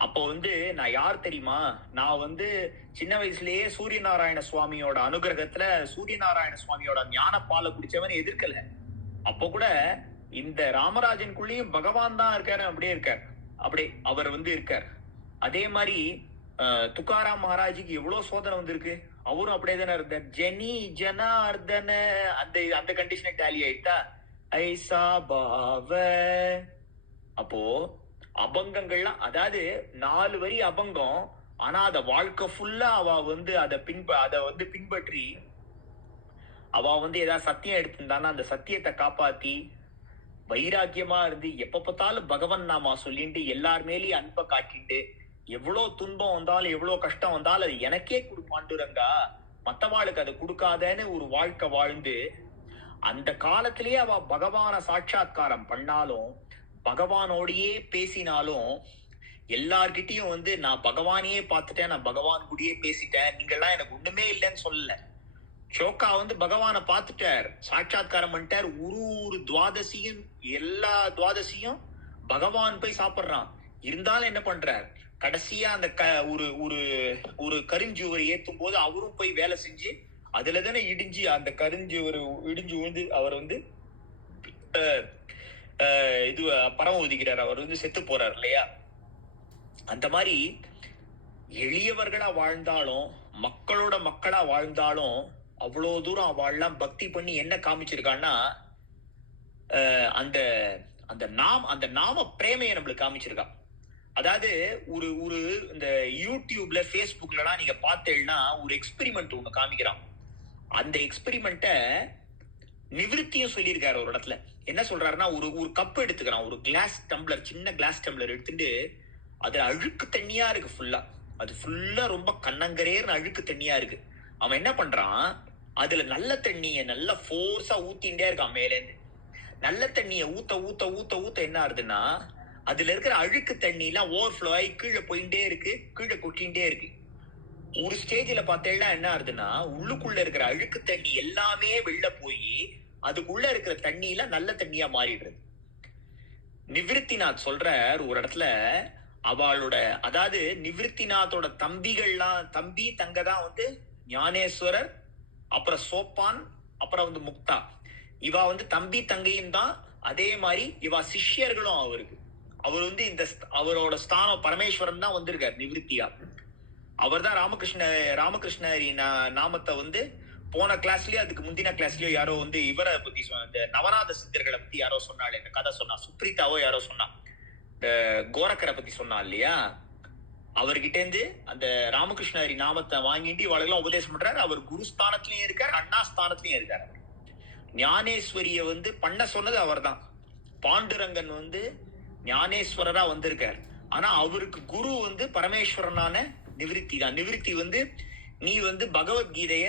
அப்போ வந்து நான் யார் தெரியுமா? நான் வந்து சின்ன வயசுலயே சூரியநாராயண சுவாமியோட அனுகிரகத்துல சூரியநாராயண சுவாமியோட ஞான பாலை குடிச்சவன் எதிர்க்கல. அப்போ கூட இந்த ராமராஜனுக்குள்ளேயும் பகவான் தான் இருக்காரு, அப்படியே இருக்கார், அப்படியே அவர் வந்து இருக்கார். அதே மாதிரி துக்காராம் மகாராஜுக்கு எவ்வளவு சோதனை வந்திருக்கு, அவரும் அப்படியே தானே இருந்தார். ஜனி ஜனார்தன, அந்த அந்த கண்டிஷனை டேலி ஆயிட்டா ஐசா பாவ. அப்போ அபங்கங்கள்லாம், அதாவது 4 வரி அபங்கம், ஆனா அத வாழ்க்கை ஃபுல்லா அவ வந்து அத வந்து பின்பற்றி அவ வந்து ஏதாவது சத்தியம் எடுத்திருந்தானா அந்த சத்தியத்தை காப்பாத்தி வைராக்கியமா இருந்து எப்ப பார்த்தாலும் பகவன் நாமா சொல்லிட்டு எல்லார் மேலேயும் அன்பை காட்டிட்டு, எவ்வளவு துன்பம் வந்தாலும் எவ்வளவு கஷ்டம் வந்தாலும் அது எனக்கே பாண்டுரங்கா, மத்தவாளுக்கு அதை கொடுக்காதன்னு ஒரு வாழ்க்கை வாழ்ந்து அந்த காலத்திலேயே அவ பகவான சாட்சாத்காரம் பண்ணாலும் பகவானோடையே பேசினாலும் எல்லார்கிட்டையும் வந்து நான் பகவானையே பார்த்துட்டேன், நான் பகவான் கூடயே பேசிட்டேன், நீங்கெல்லாம் எனக்கு ஒண்ணுமே இல்லைன்னு சொல்லல. சோக்கா வந்து பகவானை பார்த்துட்டார், சாட்சாத்காரம் பண்ணிட்டார். ஒரு துவாதசியும் எல்லா துவாதசியும் பகவான் போய் சாப்பிடுறான். இருந்தாலும் என்ன பண்றார், கடைசியா அந்த ஒரு ஒரு ஒரு கருஞ்சுவரை ஏத்தும் போது அவரும் போய் வேலை செஞ்சு அதுல தானே இடிஞ்சு அந்த கருஞ்சுவர் இடிஞ்சு விழுந்து அவர் வந்து இது பரம ஒதுக்கிறார், அவர் வந்து செத்து போறார் இல்லையா? அந்த மாதிரி எளியவர்களா வாழ்ந்தாலும் மக்களோட மக்களா வாழ்ந்தாலும் அவ்வளவு தூரம் அவள்லாம் பக்தி பண்ணி என்ன காமிச்சிருக்கான்னா அந்த அந்த நாம பிரேமையை நம்மளுக்கு காமிச்சிருக்கா. அதாவது ஒரு ஒரு இந்த யூடியூப்ல பேஸ்புக்ல எல்லாம் நீங்க பார்த்தேன்னா ஒரு எக்ஸ்பெரிமெண்ட் ஒண்ணு காமிக்கிறான். அந்த எக்ஸ்பெரிமெண்ட்டை நிவிருத்தியும் சொல்லியிருக்காரு ஒரு இடத்துல. என்ன சொல்றாருன்னா, ஒரு ஒரு கப் எடுத்துக்கிறான், ஒரு கிளாஸ் டம்ளர், சின்ன கிளாஸ் டம்ளர் எடுத்துட்டு அது அழுக்கு தண்ணியா இருக்கு ஃபுல்லா, அது ஃபுல்லா ரொம்ப கண்ணங்கரேர்னு அழுக்கு தண்ணியா இருக்கு. அவன் என்ன பண்றான், அதுல நல்ல தண்ணிய நல்லா ஃபோர்ஸா ஊத்திண்டே இருக்கான் மேலேருந்து. நல்ல தண்ணிய ஊத்த ஊத்த ஊத்த ஊத்த என்ன ஆகுதுன்னா அதுல இருக்கிற அழுக்கு தண்ணி எல்லாம் ஓவர்ஃப்ளோ ஆகி கீழே போயிட்டே இருக்கு, கீழே கொட்டிகிட்டே இருக்கு. ஒரு ஸ்டேஜ்ல பார்த்தேன்னா என்ன ஆகுதுன்னா உள்ளுக்குள்ள இருக்கிற அழுக்கு தண்ணி எல்லாமே வெளில போய் அதுக்குள்ள இருக்கிற தண்ணியில நல்ல தண்ணியா மாறிடுறது. நிவிருத்திநாத் சொல்றார் ஒரு இடத்துல, அவளோட அதாவது நிவிருத்திநாத்தோட தம்பிகள்லாம், தம்பி தங்க தான் வந்து ஞானேஸ்வரர், அப்புறம் சோப்பான், அப்புறம் வந்து முக்தா. இவா வந்து தம்பி தங்கையும் தான். அதே மாதிரி இவா சிஷ்யர்களும் அவருக்கு. அவர் வந்து இந்த அவரோட ஸ்தானம் பரமேஸ்வரன் தான் வந்திருக்கார் நிவிருத்தியா. அவர் தான் ராமகிருஷ்ணரி நாமத்தை வந்து போன கிளாஸ்லயோ அதுக்கு முந்தின கிளாஸ்லயோ யாரோ வந்து இவரை பத்தி இந்த நவநாத சித்தர்களை பத்தி யாரோ சொன்னாள், இந்த கதை சொன்னா, சுப்ரீதாவோ யாரோ சொன்னா, இந்த கோரக்கரை பத்தி சொன்னா இல்லையா? அவர்கிட்ட இருந்து அந்த ராமகிருஷ்ணரி நாமத்தை வாங்கிட்டு இவளெல்லாம் உபதேசம் பண்றாரு. அவர் குருஸ்தானத்திலயும் இருக்காரு, அண்ணா ஸ்தானத்திலயும் இருக்காரு. ஞானேஸ்வரிய வந்து பண்ண சொன்னது அவர் தான். பாண்டுரங்கன் வந்து ஞானேஸ்வரரா வந்திருக்காரு, ஆனா அவருக்கு குரு வந்து பரமேஸ்வரனான நிவிருத்தி தான். நிவிருத்தி வந்து நீ வந்து பகவத்கீதைய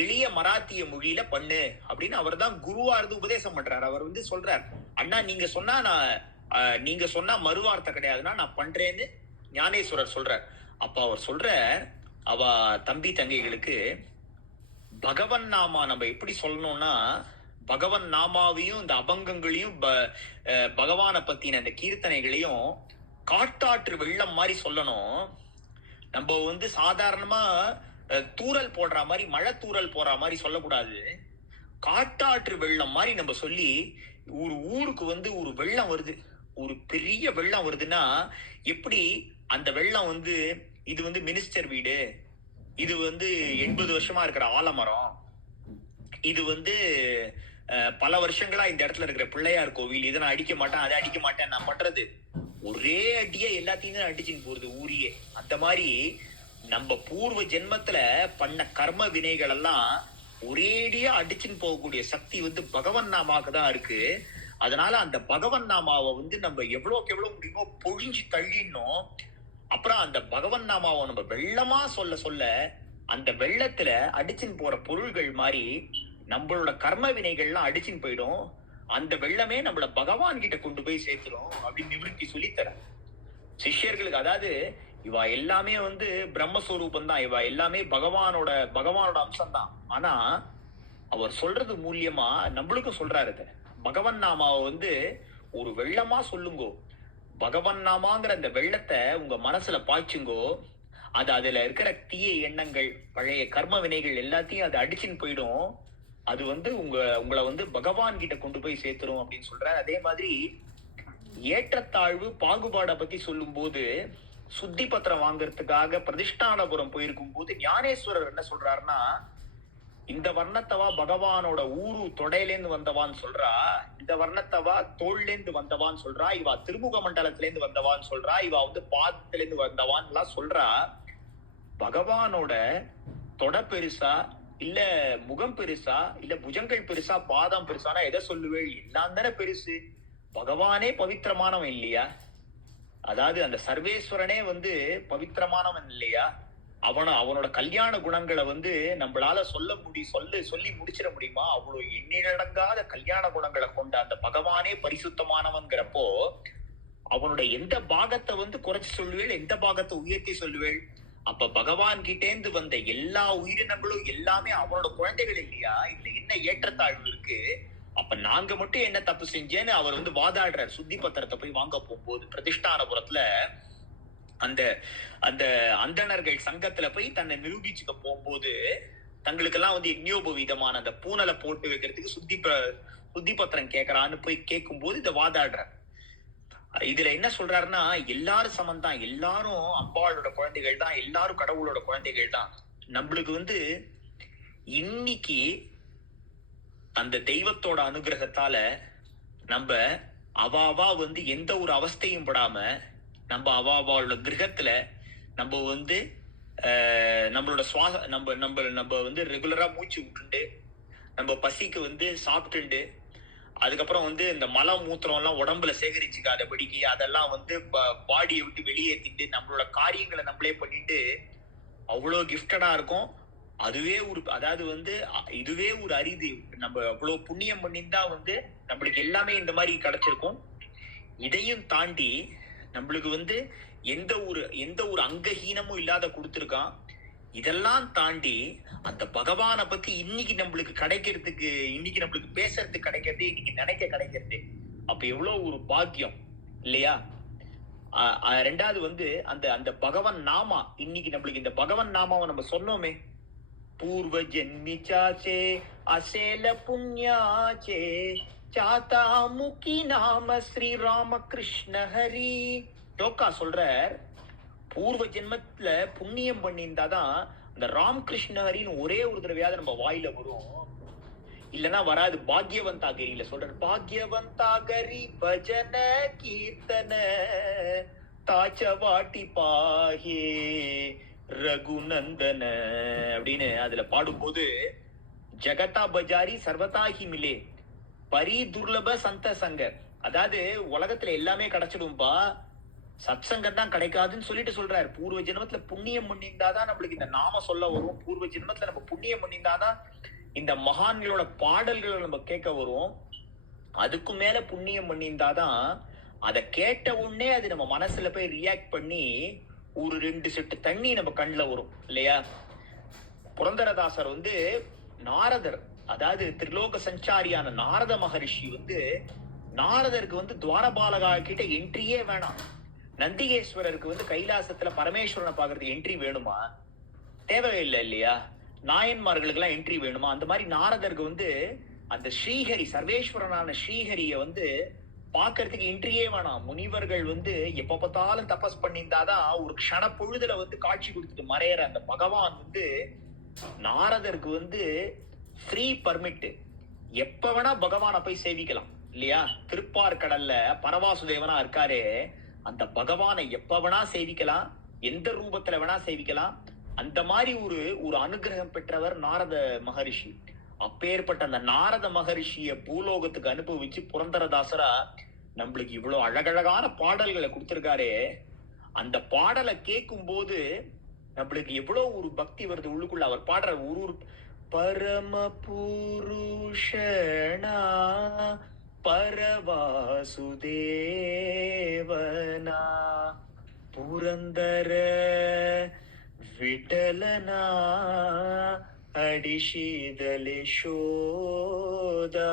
எளிய மராத்திய மொழியில பண்ணு அப்படின்னு அவர் தான் குருவா இருந்து உபதேசம் பண்றாரு. அவர் வந்து சொல்றார், அண்ணா நீங்க சொன்னா நீங்க சொன்னா மறுவார்த்தை கிடையாதுன்னா நான் பண்றேன்னு ஞானேஸ்வரர் சொல்றார். அப்ப அவர் சொல்ற, அவ தம்பி தங்கைகளுக்கு பகவன் நாமா நம்ம எப்படி சொல்லணும்னா, பகவன் நாமாவையும் இந்த அபங்கங்களையும் பகவானை பத்தின இந்த கீர்த்தனைகளையும் காட்டாற்று வெள்ளம் மாதிரி சொல்லணும். நம்ம வந்து சாதாரணமா தூரல் போடுற மாதிரி, மழை தூரல் போடுற மாதிரி சொல்லக்கூடாது. காட்டாற்று வெள்ளம் மாதிரி நம்ம சொல்லி, ஒரு ஊருக்கு வந்து ஒரு வெள்ளம் வருது, ஒரு பெரிய வெள்ளம் வருதுன்னா எப்படி அந்த வெள்ளம் வந்து, இது வந்து மினிஸ்டர் வீடு, இது வந்து 80 வருஷமா இருக்கிற ஆலமரம், இது வந்து பல வருஷங்களா இந்த இடத்துல இருக்கிற பிள்ளையார் கோவில், இதை நான் அடிக்க மாட்டேன், அதை அடிக்க மாட்டேன், நான் பண்றது ஒரே அடியா எல்லாத்தையும் தான் அடிச்சுன்னு போறது ஊரியே. அந்த மாதிரி நம்ம பூர்வ ஜென்மத்துல பண்ண கர்ம வினைகள் எல்லாம் ஒரேடியா அடிச்சுன்னு போகக்கூடிய சக்தி வந்து பகவன் நாமாக்கு தான் இருக்கு. அதனால அந்த பகவன் நாமாவை வந்து நம்ம எவ்வளவுக்கு எவ்வளவு முடியுமோ பொழிஞ்சு தள்ளினோம். அப்புறம் அந்த பகவன் நாமாவை நம்ம வெள்ளமா சொல்ல சொல்ல அந்த வெள்ளத்துல அடிச்சுன்னு போற பொருள்கள் மாதிரி நம்மளோட கர்ம வினைகள்லாம் அடிச்சுன்னு போயிடும். அந்த வெள்ளமே நம்மள பகவான் கிட்ட கொண்டு போய் சேர்த்துரும் அப்படின்னு நிவர்த்தி சொல்லித்தர சிஷ்யர்களுக்கு. அதாவது இவா எல்லாமே வந்து பிரம்மஸ்வரூபம் தான், இவா எல்லாமே பகவானோட அம்சம் தான். ஆனா அவர் சொல்றது மூலியமா நம்மளுக்கும் சொல்றாரு, பகவன் நாமாவை வந்து ஒரு வெள்ளமா சொல்லுங்கோ, பகவன் நாமாங்கிற அந்த வெள்ளத்தை உங்க மனசுல பாய்ச்சுங்கோ. அது அதுல இருக்கிற தீய எண்ணங்கள், பழைய கர்ம வினைகள் எல்லாத்தையும் அது அடிச்சுன்னு போயிடும். அது வந்து உங்களை வந்து பகவான் கிட்ட கொண்டு போய் சேர்த்துரும் அப்படின்னு சொல்றாரு. அதே மாதிரி ஏற்றத்தாழ்வு பாகுபாடை பத்தி சொல்லும் போது சுத்தி பத்திரம் வாங்குறதுக்காக பிரதிஷ்டானபுரம் போயிருக்கும் போது ஞானேஸ்வரர் என்ன சொல்றாருன்னா, இந்த வர்ணத்தவா பகவானோட ஊரு தொடையிலேந்து வந்தவான்னு சொல்றா, இந்த வர்ணத்தவா தோல்லேந்து வந்தவான்னு சொல்றா, இவா திருமுக மண்டலத்துல இருந்து வந்தவான்னு சொல்றா, இவா வந்து பாதத்துல இருந்து வந்தவான் எல்லாம் சொல்றா. பகவானோட தொடை பெருசா இல்ல முகம் பெருசா இல்ல புஜங்கள் பெருசா பாதம் பெருசானா எதை சொல்லுவேள்? எல்லாம் தானே பெருசு. பகவானே பவித்திரமானவன் இல்லையா? அதாவது அந்த சர்வேஸ்வரனே வந்து பவித்திரமானவன் இல்லையா? அவனோட கல்யாண குணங்களை வந்து நம்மளால சொல்லி முடிச்சிட முடியுமா? அவ்வளவு எண்ணிலடங்காத கல்யாண குணங்களை கொண்ட அந்த பகவானே பரிசுத்தமானவன்கிறப்போ அவனோட எந்த பாகத்தை வந்து குறைச்சு சொல்லுவேள், எந்த பாகத்தை உயர்த்தி சொல்லுவேள்? அப்ப பகவான் கிட்டேந்து வந்த எல்லா உயிரினங்களும் எல்லாமே அவனோட குழந்தைகள் இல்லையா? இதுல என்ன ஏற்றத்தாழ்வு இருக்கு? அப்ப நாங்க மட்டும் என்ன தப்பு செஞ்சேன்னு அவர் வந்து வாதாடுறார். சுத்தி பத்திரத்தை போய் வாங்க போகும்போது பிரதிஷ்டானபுரத்துல அந்த அந்த அந்தணர்கள் சங்கத்துல போய் தன்னை நிரூபிச்சுக்க போகும்போது தங்களுக்கெல்லாம் வந்து யஜ்ஞோபவீதமான அந்த பூனலை போட்டு வைக்கிறதுக்கு சுத்தி பத்திரம் கேட்கறான்னு போய் கேட்கும் போது இதை வாதாடுற. இதுல என்ன சொல்றாருன்னா, எல்லாரும் சமந்தான், எல்லாரும் அம்பாளோட குழந்தைகள் தான், எல்லாரும் கடவுளோட குழந்தைகள் தான். நம்மளுக்கு வந்து இன்னைக்கு அந்த தெய்வத்தோட அனுகிரகத்தால நம்ம அவாவா வந்து எந்த ஒரு அவஸ்தையும் படாம நம்ம அவாவோட கிரகத்துல நம்ம வந்து நம்மளோட சுவாச நம்ம நம்ம நம்ம வந்து ரெகுலரா மூச்சு விட்டுண்டு நம்ம பசிக்கு வந்து சாப்பிட்டுண்டு அதுக்கப்புறம் வந்து இந்த மலம் மூத்திரம் எல்லாம் உடம்புல சேகரிச்சுக்காதபடிக்கு அதெல்லாம் வந்து பாடியை விட்டு வெளியேற்றிட்டு நம்மளோட காரியங்களை நம்மளே பண்ணிட்டு அவ்வளவு கிஃப்டடா இருக்கும். அதுவே ஒரு அதாவது வந்து இதுவே ஒரு அரிது. நம்ம அவ்வளவு புண்ணியம் பண்ணியிருந்தா வந்து நம்மளுக்கு எல்லாமே இந்த மாதிரி கிடைச்சிருக்கும். இதையும் தாண்டி நம்மளுக்கு வந்து எந்த ஒரு அங்கஹீனமும் இல்லாத கொடுத்துருக்கான். இதெல்லாம் தாண்டி அந்த பகவானை பத்தி இன்னைக்கு நம்மளுக்கு கிடைக்கிறதுக்கு, இன்னைக்கு நம்மளுக்கு பேசுறதுக்கு கிடைக்கிறது, இன்னைக்கு நினைக்க கிடைக்கிறது, அப்ப எவ்வளவு ஒரு பாக்கியம் இல்லையா? ரெண்டாவது வந்து அந்த அந்த பகவன் நாமா, இன்னைக்கு நம்மளுக்கு இந்த பகவன் நாமாவை நம்ம சொன்னோமே, பூர்வ ஜென்மிச்சாச்சே அசேல புண்ணியாச்சே சாத்தா முக்கி நாம ஸ்ரீ ராமகிருஷ்ண ஹரி. டோக்கா சொல்ற, பூர்வ ஜென்மத்துல புண்ணியம் பண்ணியிருந்தாதான் அந்த ராமகிருஷ்ண ஹரின்னு ஒரே ஒரு தடவையாவது நம்ம வாயில வரும், இல்லைன்னா வராது. பாக்யவந்தாகரியில சொல்ற, பாக்யவந்தாகரி பஜன கீர்த்தன தாச்சவாட்டி பாஹே ரகுநந்தன அப்படின்னு அதுல பாடும்போது, ஜகதா பஜாரி சர்வதாகி மிலே பரி துர்லப சந்த சங்க. அதாவது உலகத்துல எல்லாமே கிடைச்சிடும்பா, சத் சங்கம் தான் கிடைக்காதுன்னு சொல்லிட்டு சொல்றாரு. பூர்வ ஜென்மத்துல புண்ணியம் பண்ணியிருந்தாதான் நம்மளுக்கு இந்த நாம சொல்ல வரும். பூர்வ ஜென்மத்துல நம்ம புண்ணியம் பண்ணியிருந்தாதான் இந்த மகான்களோட பாடல்களை நம்ம கேட்க வரும். அதுக்கு மேல புண்ணியம் பண்ணியிருந்தாதான் அதை கேட்ட உடனே அது நம்ம மனசுல போய் ரியாக்ட் பண்ணி ஒரு 2 செட்டு தண்ணி நம்ம கண்ணுல வரும் இல்லையா? புரந்தரதாசர் வந்து நாரதர், அதாவது திரிலோக சஞ்சாரியான நாரத மகரிஷி வந்து நாரதருக்கு வந்து துவாரபாலகா கிட்ட என்ட்ரியே வேணாம். நந்திகேஸ்வரருக்கு வந்து கைலாசத்துல பரமேஸ்வரனை பாக்குறதுக்கு என்ட்ரி வேணுமா? தேவையில்லை இல்லையா? நாயன்மார்களுக்கு எல்லாம் என்ட்ரி வேணுமா? அந்த மாதிரி நாரதருக்கு வந்து அந்த ஸ்ரீஹரி, சர்வேஸ்வரனான ஸ்ரீஹரிய வந்து பாக்குறதுக்கு என்ட்ரியே வேணாம். முனிவர்கள் வந்து எப்ப பார்த்தாலும் தபஸ் பண்ணியிருந்தாதான் ஒரு க்ஷண பொழுதுல வந்து காட்சி கொடுத்துட்டு மறையிற அந்த பகவான் வந்து நாரதருக்கு வந்து ஃப்ரீ பர்மிட், எப்ப வேணா பகவானை போய் சேவிக்கலாம் இல்லையா? திருப்பார்கடல்ல பரவாசுதேவனா இருக்காரு, அந்த பகவானை எப்ப வேணா சேவிக்கலாம், எந்த ரூபத்துல வேணா சேவிக்கலாம். அந்த மாதிரி ஒரு அனுகிரகம் பெற்றவர் நாரத மகரிஷி. அப்பேற்பட்ட அந்த நாரத மகரிஷிய பூலோகத்துக்கு அனுபவிச்சு புரந்தரதாசரா நம்மளுக்கு இவ்வளவு அழகழகான பாடல்களை கொடுத்திருக்காரே. அந்த பாடலை கேட்கும் போது நம்மளுக்கு எவ்வளவு ஒரு பக்தி வருது உள்ளுக்குள்ள. அவர் பாடுற ஒரு பரம புருஷனா பரவாசுதேவனா புரந்தர விட்டலனா அடிஷிதலே ಶೋದಾ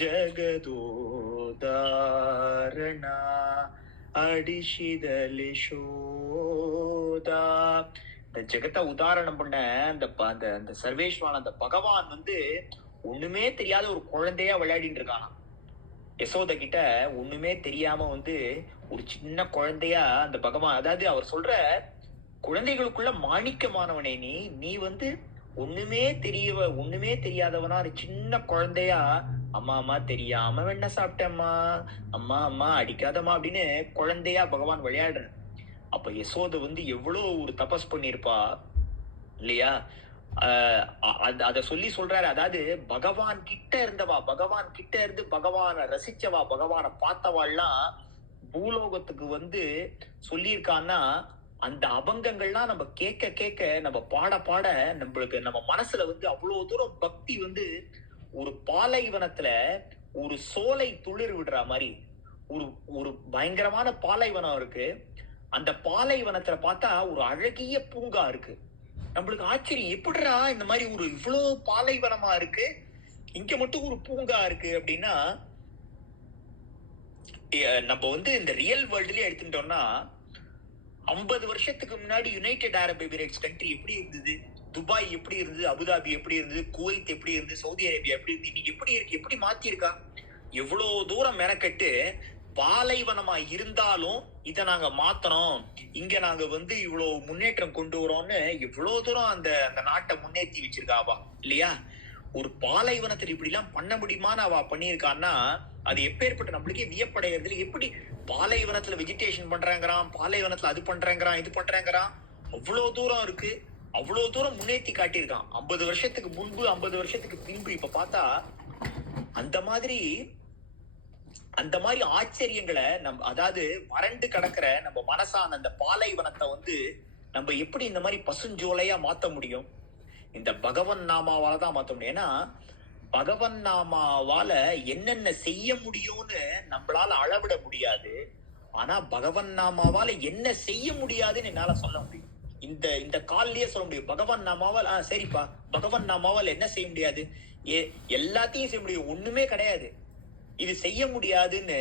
ஜகதோதாரணா அடிஷிதலே ಶೋದா. இந்த ஜெகத்தை உதாரணம் பண்ண அந்த அந்த சர்வேஸ்வரன் அந்த பகவான் வந்து ஒண்ணுமே தெரியாத ஒரு குழந்தையா விளையாடிட்டு இருக்கானா. யசோத கிட்ட ஒண்ணுமே தெரியாம வந்து ஒரு சின்ன குழந்தையா அந்த பகவான், அதாவது அவர் சொல்ற குழந்தைகளுக்குள்ள மாணிக்கமானவனே நீ வந்து ஒண்ணுமே தெரியாதவனா சின்ன குழந்தையா அம்மா அம்மா தெரியாம வெண்ண சாப்பிட்டேம்மா, அம்மா அம்மா அடிக்காதம்மா அப்படின்னு குழந்தையா பகவான் விளையாடுற. அப்ப யசோத வந்து எவ்வளவு ஒரு தபஸ் பண்ணிருப்பா இல்லையா? அத சொல்லி சொல்றாரு. அதாவது பகவான் கிட்ட இருந்தவா, பகவான் கிட்ட இருந்து பகவான ரசிச்சவா, பகவான பார்த்தவாள்லாம் பூலோகத்துக்கு வந்து சொல்லியிருக்கான்னா அந்த அபங்கங்கள்லாம் நம்ம கேட்க கேட்க நம்ம பாட பாட நம்மளுக்கு நம்ம மனசுல வந்து அவ்வளவு தூரம் பக்தி வந்து ஒரு பாலைவனத்துல ஒரு சோலை துளிர் விடுற மாதிரி ஒரு ஒரு பயங்கரமான பாலைவனம் இருக்கு. அந்த பாலைவனத்துல பார்த்தா ஒரு அழகிய பூங்கா இருக்கு. நம்மளுக்கு ஆச்சரியம், எப்படிடா இந்த மாதிரி ஒரு இவ்வளவு பாலைவனமா இருக்கு, இங்க மட்டும் ஒரு பூங்கா இருக்கு அப்படின்னா, நம்ம வந்து இந்த ரியல் வேர்ல்ட்லயே எடுத்துட்டோம்னா 50 வருஷத்துக்கு முன்னாடி யுனைடெட் அரப் எமிரேட்ஸ் கண்ட்ரி எப்படி இருந்தது, துபாய் எப்படி இருந்தது, அபுதாபி எப்படி இருந்தது, குவைத் எப்படி இருந்தது, சவுதி அரேபியா எப்படி இருந்து, இன்னைக்கு எப்படி இருக்கு, எப்படி மாத்தி இருக்கா. எவ்வளவு தூரம் மெனக்கட்டு பாலைவனமா இருந்தாலும் இதை நாங்க மாத்தணும், இங்க நாங்க வந்து இவ்வளவு முன்னேற்றம் கொண்டு வரோம்னு எவ்வளவு தூரம் அந்த அந்த நாட்டை முன்னேற்றி வச்சிருக்காவா இல்லையா? ஒரு பாலைவனத்தில் இப்படி எல்லாம் பண்ண முடியுமான்னு அவ பண்ணியிருக்கான்னா அது எப்பேற்பட்ட நம்மளுக்கே வியப்படைகிறது. எப்படி பாலைவனத்துல வெஜிடேஷன் பண்றாங்கிறான், பாலைவனத்துல அது பண்றாங்கிறான், இது பண்றாங்கிறான், அவ்வளவு தூரம் இருக்கு, அவ்வளவு தூரம் முன்னேற்றி காட்டியிருக்கான். 50 வருஷத்துக்கு முன்பு 50 வருஷத்துக்கு பின்பு இப்ப பார்த்தா அந்த மாதிரி ஆச்சரியங்களை அதாவது வறண்டு கிடக்கிற நம்ம மனசான அந்த பாலைவனத்தை வந்து நம்ம எப்படி இந்த மாதிரி பசுஞ்சோலையா மாத்த முடியும்? இந்த பகவன் நாமாவால தான் மாத்த முடியும். ஏன்னா பகவன் நாமாவால என்னென்ன செய்ய முடியும்னு நம்மளால அளவிட முடியாது. ஆனா பகவன் நாமாவால என்ன செய்ய முடியாதுன்னு என்னால சொல்ல முடியும். இந்த கால்லயே சொல்ல முடியும். பகவான் நாமாவால் சரிப்பா, பகவான் நாமாவால் என்ன செய்ய முடியாது? எல்லாத்தையும் செய்ய முடியும், ஒண்ணுமே கிடையாது இது செய்ய முடியாதுன்னு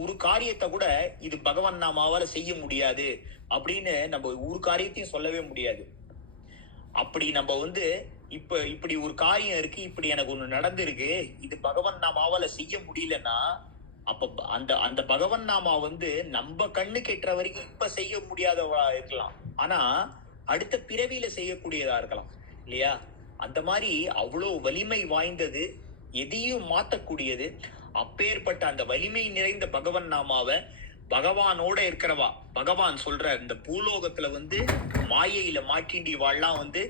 ஒரு காரியத்தை கூட இது பகவான் நாமாவால செய்ய முடியாது அப்படின்னு நம்ம ஒரு காரியத்தையும் சொல்லவே முடியாது. அப்படி நம்ம வந்து இப்படி ஒரு காரியம் இருக்கு, இப்படி எனக்கு ஒண்ணு நடந்திருக்கு, இது பகவான் நாமாவால செய்ய முடியலன்னா அப்ப அந்த அந்த பகவான் நாமா வந்து நம்ம கண்ணு கெட்டுற வரைக்கும் இப்ப செய்ய முடியாதவா இருக்கலாம், ஆனா அடுத்த பிறவியில செய்யக்கூடியதா இருக்கலாம் இல்லையா? அந்த மாதிரி அவ்வளவு வலிமை வாய்ந்தது, எதையும் மாத்தக்கூடியது. அப்பேற்பட்ட அந்த வலிமை நிறைந்த பகவன் நாமாவை பகவானோட இருக்கிறவா, பகவான் சொல்ற இந்த பூலோகத்துல வந்து மாயையில மாட்டிண்டி வாழலாம் வந்து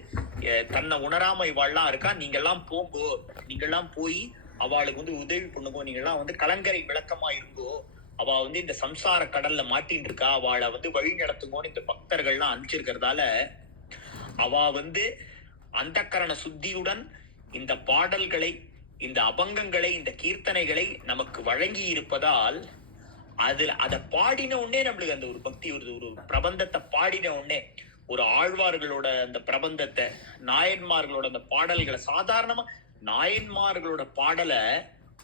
தன்னை உணராமை வாழலாம் இருக்கா, நீங்கெல்லாம் போங்கோ, நீங்கெல்லாம் போய் அவளுக்கு வந்து உதவி பண்ணுங்கோ, நீங்கெல்லாம் வந்து கலங்கரை விளக்கமா இருங்கோ, அவ வந்து இந்த சம்சார கடல்ல மாட்டின்னு இருக்கா, அவளை வந்து வழி நடத்துங்கோன்னு இந்த பக்தர்கள்லாம் அனுப்பிச்சிருக்கிறதால அவ வந்து அந்த கரண சுத்தியுடன் இந்த பாடல்களை, இந்த அபங்கங்களை, இந்த கீர்த்தனைகளை நமக்கு வழங்கி இருப்பதால் அதை பாடின உடனே நம்மளுக்கு அந்த ஒரு பக்தி வருது. ஒரு பிரபந்தத்தை பாடின உடனே ஒரு ஆழ்வார்களோட அந்த பிரபந்தத்தை, நாயன்மார்களோட அந்த பாடல்களை, சாதாரணமா நாயன்மார்களோட பாடலை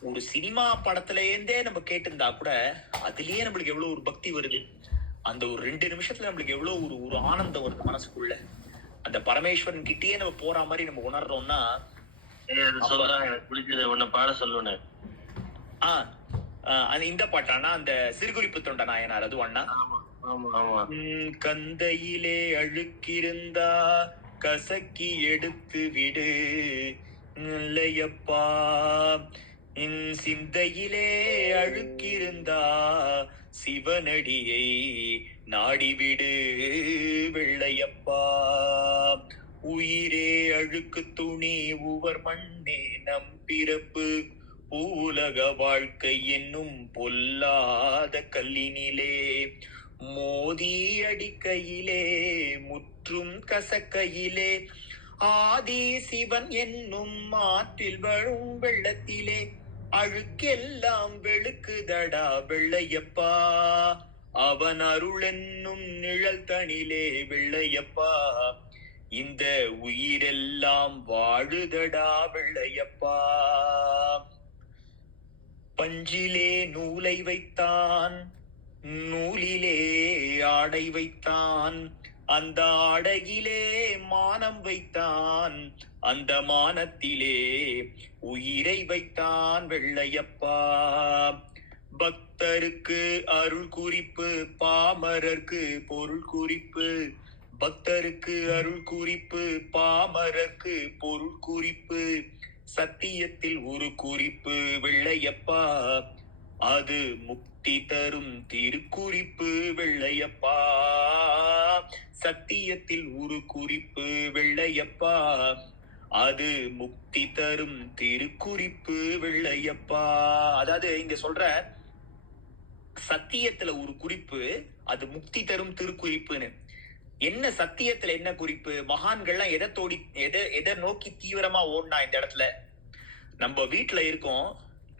ஒரு சினிமா படத்துல இருந்தே நம்ம கேட்டிருந்தா கூட அதுலயே நம்மளுக்கு எவ்வளவு ஒரு பக்தி வருது. அந்த ஒரு 2 நிமிஷத்துல நம்மளுக்கு எவ்வளவு ஒரு ஆனந்தம் வருது மனசுக்குள்ள. அந்த பரமேஸ்வரன் கிட்டயே நம்ம போற மாதிரி நம்ம உணர்றோம்னா பிடிச்சது ஒண்ணு பாட சொல்லுவேன். இந்த பாட்டானா அந்த சிறுகுறிப்பு தொண்ட நாயனார் அது அண்ணா. கந்தையிலே அழுக்கிருந்தா கசக்கி எடுத்து விடு இல்லையப்பா, சிந்தையிலே அழுக்கிருந்தா சிவனடியை நாடிவிடு வெள்ளையப்பா. உயிரே அழுக்கு துணி உவர் மண்ணே நம் பிறப்பு, பூலக வாழ்க்கை என்னும் பொல்லாத கல்லினிலே மோதி அடிக்கையிலே முற்றும் கசக்கையிலே ஆதி சிவன் என்னும் ஆற்றில் வழும் வெள்ளத்திலே அழுக்கெல்லாம் வெளுக்குதடா வெள்ளையப்பா, அவன் அருள் என்னும் நிழல் தனிலே வெள்ளையப்பா, இந்த உயிரெல்லாம் வாழுதடா வெள்ளையப்பா. பஞ்சிலே நூலை வைத்தான், நூலிலே ஆடை வைத்தான், அந்த ஆடையிலே மானம் வைத்தான், அந்த மானத்திலே உயிரை வைத்தான் வெள்ளையப்பா. பக்தருக்கு அருள் குறிப்பு, பாமரர்க்கு பொருள் குறிப்பு, பக்தருக்கு அருள் குறிப்பு, பாமரர்க்கு பொருள் குறிப்பு, சத்தியத்தில் ஒரு குறிப்பு வெள்ளையப்பா, அது முக்தி தரும் திருக்குறிப்பு வெள்ளையப்பா. சத்தியத்தில் ஒரு குறிப்பு வெள்ளையப்பா, அது முக்தி தரும் திருக்குறிப்பு வெள்ளையப்பா. அதாவது இங்க சொல்ற சத்தியத்துல ஒரு குறிப்பு, அது முக்தி தரும் திருக்குறிப்புன்னு. என்ன சத்தியத்துல என்ன குறிப்பு? மகான்கள்லாம் எதை நோக்கி தீவிரமா ஓடினா இந்த இடத்துல? நம்ம வீட்டுல இருக்கோம்,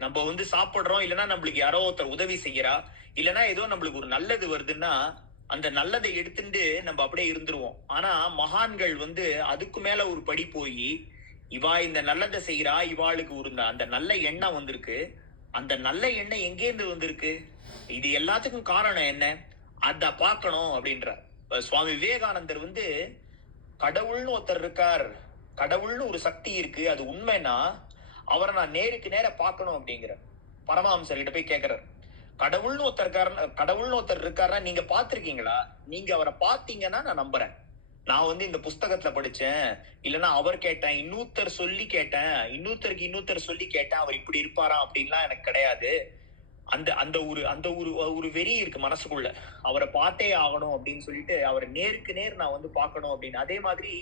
நம்ம சாப்பிடுறோம், இல்லைன்னா நம்மளுக்கு யாரோ ஒருத்தர் உதவி செய்யறா, இல்லைன்னா ஏதோ நம்மளுக்கு ஒரு நல்லது வருதுன்னா அந்த நல்லதை எடுத்துட்டு நம்ம அப்படியே இருந்துருவோம். ஆனா மகான்கள் அதுக்கு மேல ஒரு படி போய், இவா இந்த நல்லதை செய்யறா, இவாளுக்கு ஒரு அந்த நல்ல எண்ணம் வந்திருக்கு, அந்த நல்ல எண்ணம் எங்கேருந்து வந்திருக்கு, இது எல்லாத்துக்கும் காரணம் என்ன, அத பார்க்கணும் அப்படின்றார். சுவாமி விவேகானந்தர் கடவுள்னு ஒருத்தர் இருக்கார், கடவுள்னு ஒரு சக்தி இருக்கு, அது உண்மைன்னா அவரை நான் நேருக்கு நேர பார்க்கணும் அப்படிங்கிற பரமஹம்சர் கிட்ட போய் கேட்கிறார். கடவுள்னு ஒருத்தர் இருக்காருன்னா நீங்க பார்த்திருக்கீங்களா? நீங்க அவரை பார்த்தீங்கன்னா நான் நம்புறேன். நான் இந்த புஸ்தகத்துல படிச்சேன், இல்லைன்னா அவர் கேட்டேன், இன்னொருத்தர் சொல்லி கேட்டேன், இன்னொருத்தர் சொல்லி கேட்டேன், அவர் இப்படி இருப்பாரா அப்படின்லாம் எனக்கு கிடையாது. அந்த ஒரு வெறி இருக்கு மனசுக்குள்ள, அவரை பார்த்தே ஆகணும் அப்படின்னு சொல்லிட்டு அவரை நேருக்கு நேர் நான் பார்க்கணும் அப்படின்னு. அதே மாதிரி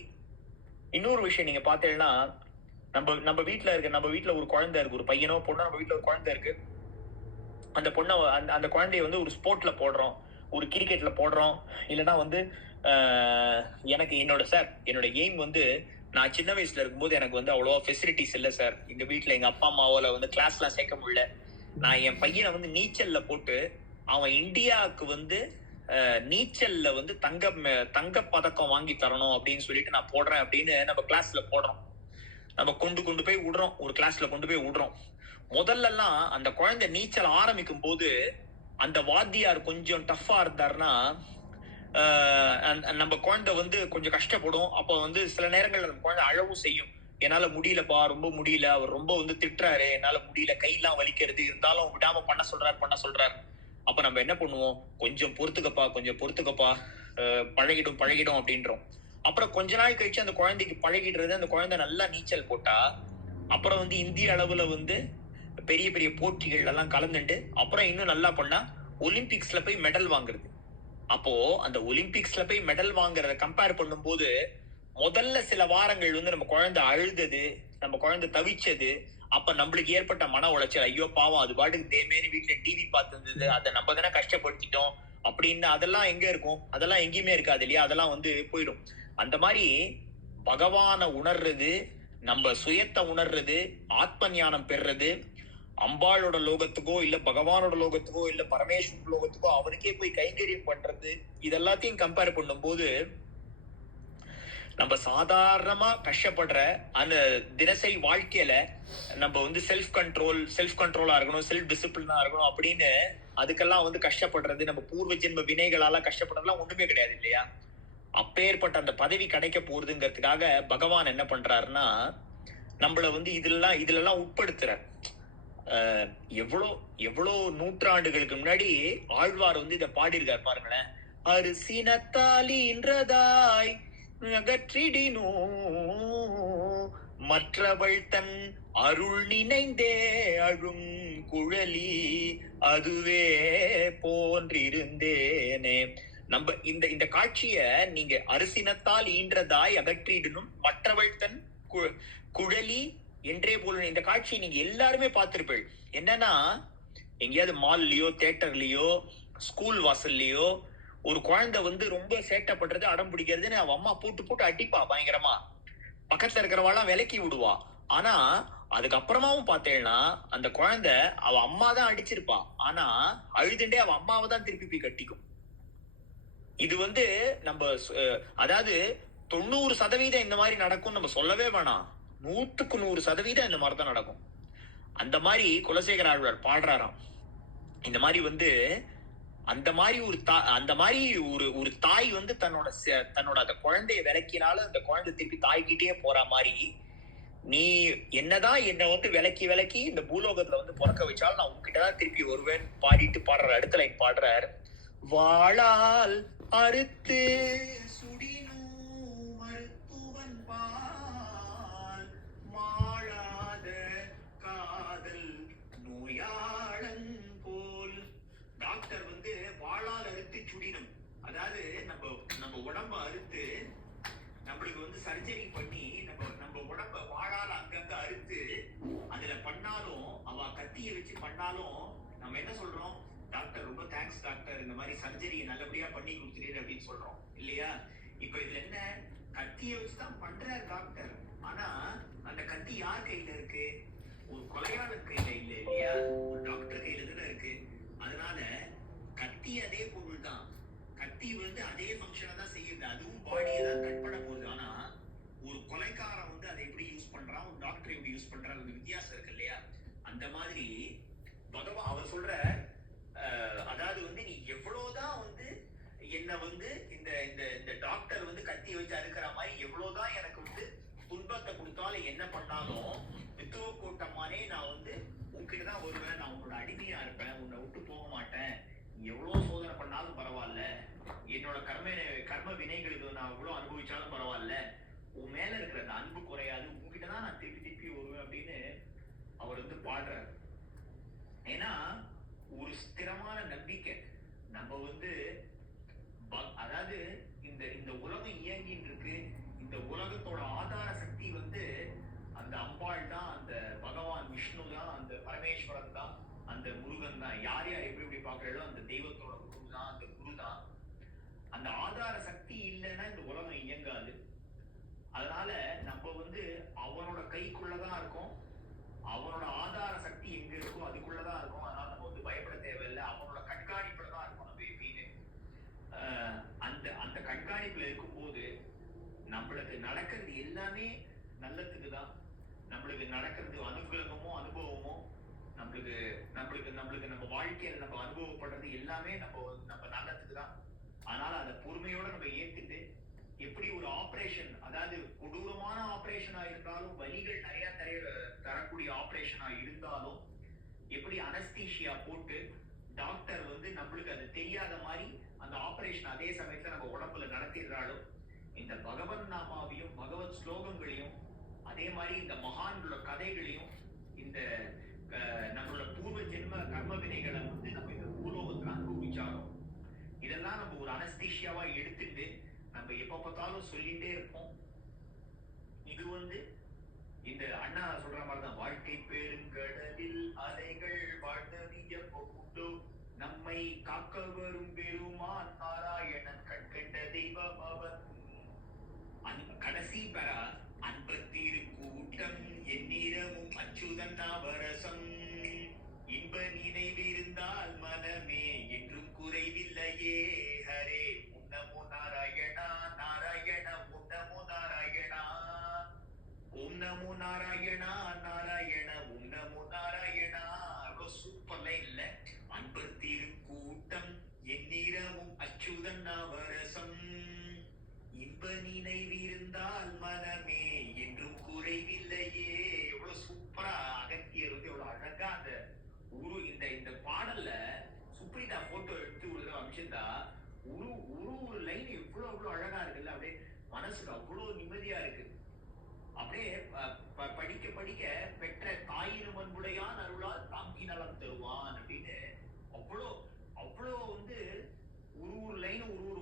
இன்னொரு விஷயம் நீங்க பார்த்தீங்கன்னா, நம்ம வீட்டுல ஒரு குழந்தை இருக்கு, ஒரு பையனோ பொண்ணோ, நம்ம வீட்டுல ஒரு குழந்தை இருக்கு. அந்த பொண்ணை அந்த குழந்தைய ஒரு ஸ்போர்ட்ல போடுறோம், ஒரு கிரிக்கெட்ல போடுறோம், இல்லைன்னா எனக்கு என்னோட எய்ம் நான் சின்ன வயசுல இருக்கும்போது எனக்கு அவ்வளோ ஃபெசிலிட்டிஸ் இல்லை சார். எங்க வீட்டுல எங்க அப்பா அம்மாவால கிளாஸ்லாம் சேர்க்க முடியல. நான் என் பையனை நீச்சல்ல போட்டு அவன் இந்தியாவுக்கு நீச்சல்ல தங்க பதக்கம் வாங்கி தரணும் அப்படின்னு சொல்லிட்டு நான் போடுறேன் அப்படின்னு நம்ம கிளாஸ்ல போடுறோம். நம்ம கொண்டு போய் விடுறோம், ஒரு கிளாஸ்ல கொண்டு போய் விடுறோம். முதல்ல எல்லாம் அந்த குழந்தை நீச்சல் ஆரம்பிக்கும் போது அந்த வாத்தியார் கொஞ்சம் டஃபா இருந்தாருன்னா நம்ம குழந்தை கொஞ்சம் கஷ்டப்படும். அப்போ சில நேரங்கள்ல நம்ம குழந்தை அழவும் செய்யும், என்னால முடியலப்பா, ரொம்ப முடியல, அவர் ரொம்ப திட்டுறாரு, என்னால முடியல, கையெல்லாம் வலிக்கிறது, இருந்தாலும் விடாம பண்ண சொல்றாரு. அப்ப நம்ம என்ன பண்ணுவோம், கொஞ்சம் பொறுத்துக்கப்பா, பழகிடும் அப்படின்றோம். அப்புறம் கொஞ்ச நாள் கழிச்சு அந்த குழந்தைக்கு பழகிடுறது, அந்த குழந்தை நல்லா நீச்சல் போட்டா அப்புறம் இந்திய அளவுல பெரிய பெரிய போட்டிகள் எல்லாம் கலந்துட்டு அப்புறம் இன்னும் நல்லா பண்ணா ஒலிம்பிக்ஸ்ல போய் மெடல் வாங்குறது. அப்போ அந்த ஒலிம்பிக்ஸ்ல போய் மெடல் வாங்குறத கம்பேர் பண்ணும்போது முதல்ல சில வாரங்கள் நம்ம குழந்தை அழுதது, நம்ம குழந்தை தவிச்சது, அப்ப நம்மளுக்கு ஏற்பட்ட மன உளைச்சல், ஐயோ பாவம் அது பாட்டுக்கு தேமேனி வீட்டுல டிவி பார்த்து இருந்தது, அதை நம்ம தானே கஷ்டப்படுத்திட்டோம் அப்படின்னு, அதெல்லாம் எங்க இருக்கும்? அதெல்லாம் எங்கேயுமே இருக்காது இல்லையா? அதெல்லாம் போயிடும். அந்த மாதிரி பகவானை உணர்றது, நம்ம சுயத்தை உணர்றது, ஆத்ம ஞானம் பெறுறது, அம்பாளோட லோகத்துக்கோ இல்ல பகவானோட லோகத்துக்கோ இல்ல பரமேஸ்வர லோகத்துக்கோ அவனுக்கே போய் கைங்கரியம் பண்றது, இதெல்லாத்தையும் கம்பேர் பண்ணும்போது நம்ம சாதாரணமா கஷ்டப்படுற அந்த தினசரி வாழ்க்கையில நம்ம செல்ஃப் கண்ட்ரோலா இருக்கணும், செல்ஃப் டிசிப்ளினா இருக்கணும் அப்படின்னு அதுக்கெல்லாம் கஷ்டப்படுறது, நம்ம பூர்வ ஜென்ம வினைகளால கஷ்டப்படுறதுலாம் ஒண்ணுமே கிடையாது இல்லையா? அப்பேற்பட்ட அந்த பதவி கிடைக்க போறதுங்கிறதுக்காக பகவான் என்ன பண்றாருன்னா நம்மள இதுல உட்படுத்துற. எவ்வளோ நூற்றாண்டுகளுக்கு முன்னாடி ஆழ்வார் இத பாடியிருக்கார் பாருங்களேன். அரிசினத்தாலின்றதாய் அகற்றிடினோ மற்றவள் தன் அருள் நினைந்தே அழும் குழலி அதுவே போன்றிருந்தேனே நம்ம இந்த இந்த காட்சிய நீங்க அரிசினத்தால் ஈன்றதாய் அகற்றிடணும் மற்றவள் தன் குழலி என்றே போல இந்த காட்சியை நீங்க எல்லாருமே பார்த்திருப்பீள். என்னன்னா, எங்கேயாவது மால்லயோ தியேட்டர்லயோ ஸ்கூல் வாசல்லையோ ஒரு குழந்தை வந்து ரொம்ப சேட்டை பண்றது அடம் பிடிக்கிறதுன்னு அவ அம்மா போட்டு போட்டு அடிப்பா பயங்கரமா, பக்கத்துல இருக்கிறவாள்லாம் விலக்கி விடுவா. ஆனா அதுக்கப்புறமாவும் பார்த்தேன்னா அந்த குழந்தை அவ அம்மா தான் அடிச்சிருப்பா, ஆனா அழுதுண்டே அவ அம்மாவை தான் திருப்பி போய் கட்டிக்கும். இது வந்து நம்ம அதாவது 90% இந்த மாதிரி நடக்கும் நம்ம சொல்லவே வேணாம், 100% இந்த மாதிரி தான் நடக்கும். அந்த மாதிரி குலசேகர ஆழ்வார் பாடுறாராம். இந்த மாதிரி வந்து அந்த மாதிரி அந்த மாதிரி ஒரு தாய் வந்து தன்னோட அந்த குழந்தைய விளக்கினாலும் அந்த குழந்தை திருப்பி தாய்கிட்டே போற மாதிரி, நீ என்னதான் என்ன வந்து விலக்கி விலக்கி இந்த பூலோகத்துல வந்து பிறக்க வச்சாலும் நான் உங்ககிட்டதான் திருப்பி வருவேன் பாடிட்டு பாடுற அடுத்த லைன் பாடுறார். வாழால் அறுத்து சுடினும் மருத்துவன் பால் மாளாத காதல் நோயாளன் போல். டாக்டர் வந்து வாழால் அறுத்து சுடினும், அதாவது நம்ம நம்ம உடம்ப அறுத்து நம்மளுக்கு வந்து சர்ஜரி பண்ணி நம்ம உடம்ப வாழால் அங்கங்க அறுத்து அதுல பண்ணாலும், அவ கத்திய வச்சு பண்ணாலும் நம்ம என்ன சொல்றோம், டாக்டர் ரொம்ப தேங்க்ஸ் டாக்டர், இந்த மாதிரி சர்ஜரியை நல்லபடியா பண்ணி கொடுத்துரு அப்படின்னு சொல்றோம் இல்லையா? இப்ப இதுல என்ன, கத்திய வச்சுதான் பண்றாரு டாக்டர், ஆனா அந்த கத்தி யார் கையில இருக்கு? ஒரு கொலையாளர் கையில இல்ல இல்லையா, ஒரு டாக்டர் கையில தானே இருக்கு. அதனால கத்தி அதே பொருள் தான், கத்தி வந்து அதே ஃபங்க்ஷனை தான் செய்யுது, அதுவும் பாடியை தான் கட் பண்ண போகுது. ஆனா ஒரு கொலைக்காரன் வந்து அதை எப்படி யூஸ் பண்றான், ஒரு டாக்டர் எப்படி யூஸ் பண்றான், வித்தியாசம் இருக்கு இல்லையா? அந்த மாதிரி பகவான் அவர் சொல்ற, அதாவது வந்து நீ எவ்வளவுதான் வந்து என்ன வந்து இந்த இந்த இந்த டாக்டர் வந்து கத்தி வச்சு அறுக்கிற மாதிரி எவ்வளவுதான் எனக்கு வந்து துன்பத்தை கொடுத்தாலும் என்ன பண்ணாலும் வித்துவ கூட்டமானே நான் வந்து உன்கிட்ட தான் வருவேன், நான் உன்னோட அடிமையா இருப்பேன், உன்னை விட்டு போக மாட்டேன், எவ்வளவு சோதனை பண்ணாலும் பரவாயில்ல, என்னோட கர்ம வினைகளுக்கு நான் எவ்வளவு அனுபவிச்சாலும் பரவாயில்ல, உன் மேல இருக்கிற அந்த அன்பு குறையாது, உங்ககிட்டதான் நான் திருப்பி திருப்பி வருவேன் அப்படின்னு அவர் வந்து பாடுறாரு. ஏன்னா ஒரு ஸ்திரமான நம்பிக்கை நம்ம வந்து, அதாவது இந்த இந்த உலகம் இயங்கின்னு இருக்கு, இந்த உலகத்தோட ஆதார சக்தி வந்து அந்த அம்பாள் தான், அந்த பகவான் விஷ்ணு தான், அந்த பரமேஸ்வரன் தான், அந்த முருகன் தான், யார் யார் எப்படி எப்படி பாக்குறாளோ அந்த தெய்வத்தோட குரு தான், அந்த குரு தான். அந்த ஆதார சக்தி இல்லைன்னா இந்த உலகம் இயங்காது. அதனால நம்ம வந்து அவனோட கைக்குள்ளதான் இருக்கும், அவனோட ஆதார சக்தி எங்க இருக்கோ அதுக்குள்ளதான் இருக்கும். அதனால நம்ம வந்து பயப்பட தேவையில்லை, அவனோட கண்காணிப்புல தான் இருக்கும் நம்ம எப்பயுமே. அந்த அந்த கண்காணிப்புல இருக்கும்போது நம்மளுக்கு நடக்கிறது எல்லாமே நல்லதுக்கு தான். நம்மளுக்கு நடக்கிறது அனுகிரகமோ அனுபவமோ, நம்மளுக்கு நம்மளுக்கு நம்மளுக்கு நம்ம வாழ்க்கையில நம்ம அனுபவப்படுறது எல்லாமே நம்ம நல்லதுக்கு தான். அதனால அதை பொறுமையோட நம்ம ஏத்துட்டு, எப்படி ஒரு ஆபரேஷன், அதாவது கொடூரமான ஆபரேஷனா இருந்தாலும், வலிகள் நிறைய தரக்கூடிய ஆபரேஷனா இருந்தாலும், எப்படி அனஸ்தீஷியா போட்டு டாக்டர் வந்து நம்மளுக்கு அது தெரியாத மாதிரி அந்த ஆபரேஷன் அதே சமயத்துல நம்ம உடம்புல நடத்திடுறாலும், இந்த பகவன் நாமாவையும் பகவத் ஸ்லோகங்களையும் அதே மாதிரி இந்த மகான்களோட கதைகளையும் இந்த நம்மளோட பூர்வ ஜென்ம கர்ம வினைகளை வந்து நம்ம இந்த பூலோகத்துல அனுபவிச்சாலும் இதெல்லாம் நம்ம ஒரு அனஸ்தீஷியாவா எடுத்துட்டு நம்ம எப்ப பார்த்தாலும் சொல்லிட்டே இருப்போம். இது வந்து இந்த அண்ணா சொல்ற மாதிரிதான், வாழ்க்கை பெருங்கடலில் அலைகள் வாழ்ந்தவிய போட்டு நம்மை காக்க வரும் பெருமான் நாராயணன் கண்கண்ட தெய்வம் அவன். கடைசி பெற அன்பத்திரு கூட்டம் எந்நீரமும் அச்சுதன் நவரசம் இன்ப நினைவிருந்தால் மனமே என்றும் குறைவில்லையே. ஹரே நமோ நாராயணா நாராயண ஓம் நமோ நாராயணா ஓம் நமோ நாராயணா நாராயண ஓம் நமோ நாராயணா. அவ்வளவு சூப்பர் லைன் இல்ல? அன்பர் திரு கூட்டம் எந்நீரமும் அச்சுதன் நவரசம் இன்ப நினைவிருந்தால் மனமே என்றும் குறைவில்லையே. எவ்வளவு சூப்பரா அகத்தியர் வந்து எவ்வளவு அழகா அந்த இந்த பாடல்ல சுப்ரீதா போட்டோ எடுத்து ஒரு அமிச்சிருந்தா, ஒரு லைன் எவ்வளவு அழகா இருக்குல்ல, அப்படியே மனசுக்கு அவ்வளவு நிம்மதியா இருக்கு. அப்படியே படிக்க படிக்க பெற்ற தாயினும் அன்புடையான் அருளால் தாங்கி நலம் தருவான் அப்படின்னு அவ்வளோ அவ்வளோ வந்து ஒரு லைன் ஒரு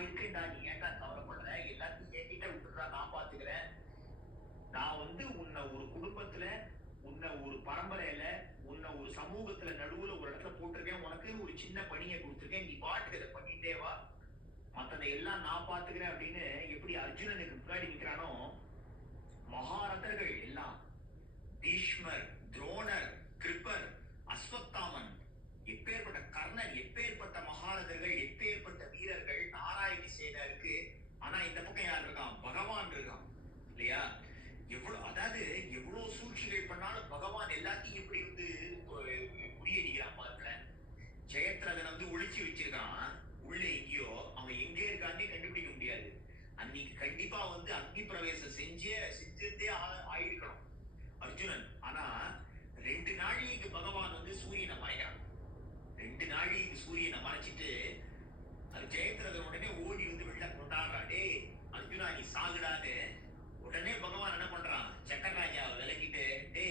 நான் இருக்கேன்டா, நீ ஏன்டா கவலைப்படுற, எல்லாத்தையும் என்கிட்ட விட்டுறா, நான் பாத்துக்கிறேன். நான் வந்து உன்னை ஒரு குடும்பத்துல, உன்னை ஒரு பரம்பரையில, உன்னை ஒரு சமூகத்துல நடுவுல ஒரு இடத்துல போட்டிருக்கேன், உனக்கு ஒரு சின்ன பணியை கொடுத்துருக்கேன், நீ பாட்டுக்கு அதை பண்ணிட்டே வா, மத்ததை எல்லாம் நான் பாத்துக்கிறேன் அப்படின்னு எப்படி அர்ஜுனனுக்கு முன்னாடி நிக்கிறானோ, மகாரதர்கள் எல்லாம் பீஷ்மர், துரோணர், கிருப்பர், அஸ்வத்தாமன், எப்பேற்பட்ட கர்ணன், எப்பேற்பட்ட மகாரதர்கள், எப்பேற்பட்ட வீரர்கள், நாராயணி சேனை இருக்கு. ஆனா இந்த பக்கம் யார் இருக்கான்? பகவான் இருக்கான் இல்லையா? எவ்வளவு, அதாவது எவ்வளவு சூழ்ச்சிகள் பண்ணாலும் பகவான் எல்லாத்தையும் எப்படி வந்து முறியடிக்கிறான் பாருங்க. ஜெயத்ரதன் வந்து ஒளிச்சு வச்சிருக்கான் உள்ள எங்கேயோ, அவன் எங்கே இருக்கான்னே கண்டுபிடிக்க முடியாது. அன்னைக்கு கண்டிப்பா வந்து அக்னி பிரவேசம் செஞ்சதே ஆயிருக்கணும் அர்ஜுனன். ஆனா 2 நாழிகைக்கு பகவான் வந்து சூரியனை மறைக்கிறான். 2 நாழிகைக்கு சூரியனை மறைச்சிட்டு அது ஜெயத்ரதன் உடனே ஓடி வந்து வெளில கொண்டாடுறா, டே அர்ஜுனா நீ சாகுடான்னு. உடனே பகவான் என்ன பண்றான்? சக்கரராஜாவை விலகிட்டு, டே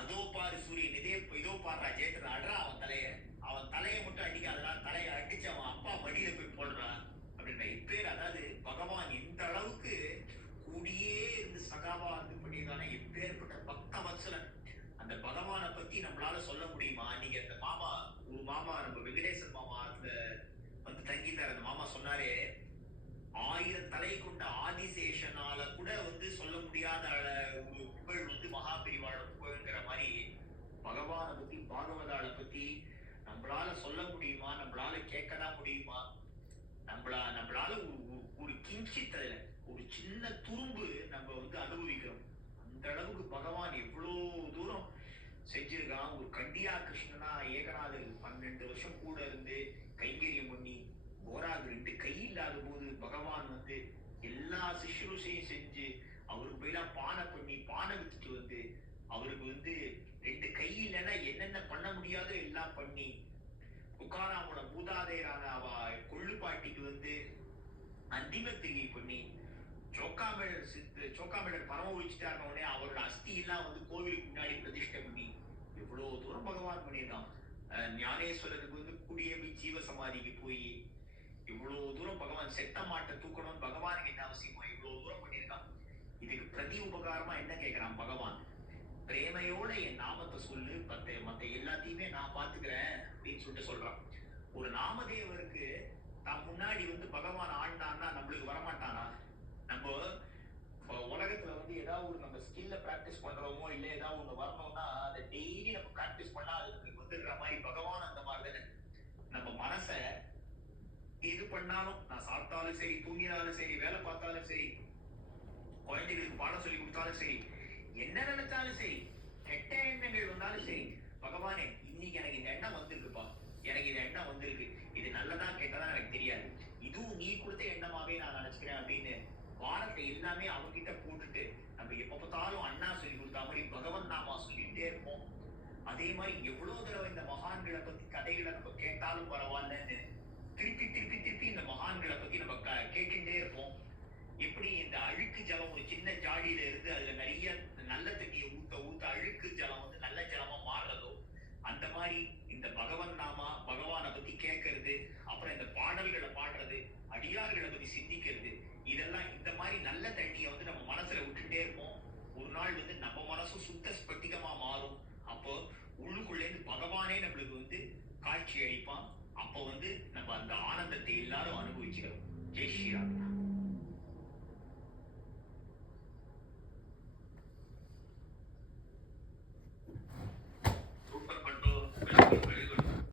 அதோ பாரு சூரியன், இதோ பாடுறா ஜெயத்ரதன், அட்ரா அவன் தலையை மட்டும் அடிக்காதடா, தலையை அடிச்சு அவன் அப்பா மடியில போய் போடுறான் அப்படின்ற. இப்பேர் அதாவது பகவான் இந்த அளவுக்கு கூடியே இருந்து சகாவா இருந்து பண்ணியிருக்கான எப்பேற்பட்ட பக்த வத்சலன். அந்த பகவானை பத்தி நம்மளால சொல்ல முடியுமா? நீங்க அந்த ஒரு மாமா நம்ம வெங்கடேசன் மாமா வந்து தங்கிட்டார். அந்த மாமா சொன்னாரே, 1000 தலை கொண்ட ஆதிசேஷனால கூட வந்து சொல்ல முடியாத ஒரு புகழ் வந்து மகாபெரிவாள புகழ்ங்கிற மாதிரி பகவானை பத்தி, பாகவதாளை பத்தி நம்மளால சொல்ல முடியுமா? நம்மளால கேட்கதான் முடியுமா? நம்மளால ஒரு கிஞ்சித் ஒரு சின்ன துரும்பு நம்ம வந்து அனுபவிக்கிறோம். அந்த அளவுக்கு பகவான் எவ்வளவு தூரம் செஞ்சிருக்கான். ஒரு கண்டியா கிருஷ்ணனா ஏகநாதர் 12 வருஷம் கூட இருந்து கைங்கரியம் பண்ணி, போராது 2 கை இல்லாத போது பகவான் வந்து எல்லா சிஷ்யருசையும் செஞ்சு, அவருக்கு போயெல்லாம் பானை பண்ணி, பானை வித்துட்டு வந்து, அவருக்கு வந்து 2 கை இல்லைன்னா என்னென்ன பண்ண முடியாதோ எல்லாம் பண்ணி, துக்காராமோட மூதாதையரான அவ கொள்ளுப்பாட்டிக்கு வந்து அந்திம கிரியை பண்ணி, சோக்காமேடர் பரம ஒழிச்சுட்டாருன உடனே அவரோட அஸ்தி எல்லாம் வந்து கோவிலுக்கு முன்னாடி பிரதிஷ்டை பண்ணி, எவ்வளவு தூரம் பகவான் பண்ணியிருக்கான். ஞானேஸ்வரருக்கு வந்து குடியேறி ஜீவ சமாதிக்கு போய் இவ்வளவு தூரம் பகவான் செத்த மாட்டை தூக்கணும்னு பகவானுக்கு என்ன அவசியமா இவ்வளவு தூரம் பண்ணியிருக்கான். இதுக்கு பிரதி உபகாரமா என்ன கேட்கிறான் பகவான்? பிரேமையோட என் நாமத்தை சொல்லு, மத்த எல்லாத்தையுமே நான் பாத்துக்கிறேன் அப்படின்னு சொல்லிட்டு சொல்றான். ஒரு நாமதேவருக்கு தான் முன்னாடி வந்து பகவான் ஆண்டான்னா நம்மளுக்கு வரமாட்டானா? நம்ம உலகத்துல வந்து ஏதாவது நம்ம ஸ்கில்ல பிராக்டிஸ் பண்றோமோ இல்ல ஏதாவது ஒண்ணு வரணும்னா அதை டெய்லி நம்ம பிராக்டிஸ் பண்ணா அது வந்துடுற மாதிரி பகவான் அந்த மாதிரி தானே. நம்ம மனச எது பண்ணாலும், நான் சாப்பிட்டாலும் சரி, தூங்கினாலும் சரி, வேலை பார்த்தாலும் சரி, குழந்தைகளுக்கு பாடம் சொல்லி கொடுத்தாலும் சரி, என்ன நினைச்சாலும் சரி, கெட்ட எண்ணங்கள் வந்தாலும் சரி, பகவானே இன்னைக்கு எனக்கு இந்த எண்ணம் வந்திருக்குப்பா, எனக்கு இந்த எண்ணம் வந்திருக்கு, இது நல்லதா கெட்டதா எனக்கு தெரியாது, இதுவும் நீ கொடுத்த எண்ணமாவே நான் நினைச்சுக்கிறேன் அப்படின்னு வாரத்தை எல்லாமே அவங்கிட்ட போட்டுட்டு நம்ம எப்ப பார்த்தாலும் அண்ணா சொல்லி கொடுத்தா மாதிரி பகவன் நாமா சொல்லிட்டே இருப்போம். அதே மாதிரி எவ்வளவு தடவை இந்த மகான்களை பத்தி கதைகளை நம்ம கேட்டாலும் பரவாயில்லன்னு திருப்பி திருப்பி திருப்பி இந்த மகான்களை பத்தி நம்ம கேட்டுட்டே இருப்போம். எப்படி இந்த அழுக்கு ஜலம் ஒரு சின்ன ஜாடியில இருந்து அதுல நிறைய நல்ல தண்ணியை ஊத்த ஊத்த அழுக்கு ஜலம் வந்து நல்ல ஜலமா மாறுறதோ, அந்த மாதிரி இந்த பகவன் நாமா, பகவானை பத்தி கேட்கறது, அப்புறம் இந்த பாடல்களை பாடுறது, அடியார்களை பத்தி சிந்திக்கிறது, இதெல்லாம் இந்த மாதிரி நல்ல தண்ணியை வந்து நம்ம மனசுல விட்டுட்டே இருப்போம். ஒரு நாள் வந்து நம்ம மனசும் சுத்த ஸ்பட்டிகமா மாறும். அப்போ உள்ளுக்குள்ளே இருந்து பகவானே நம்மளுக்கு வந்து காட்சி அளிப்பான். அப்போ வந்து நம்ம அந்த ஆனந்தத்தை எல்லாரும் அனுபவிச்சுக்கிறோம். ஜெய் ஸ்ரீராம். சூப்பர் பண்றோம்.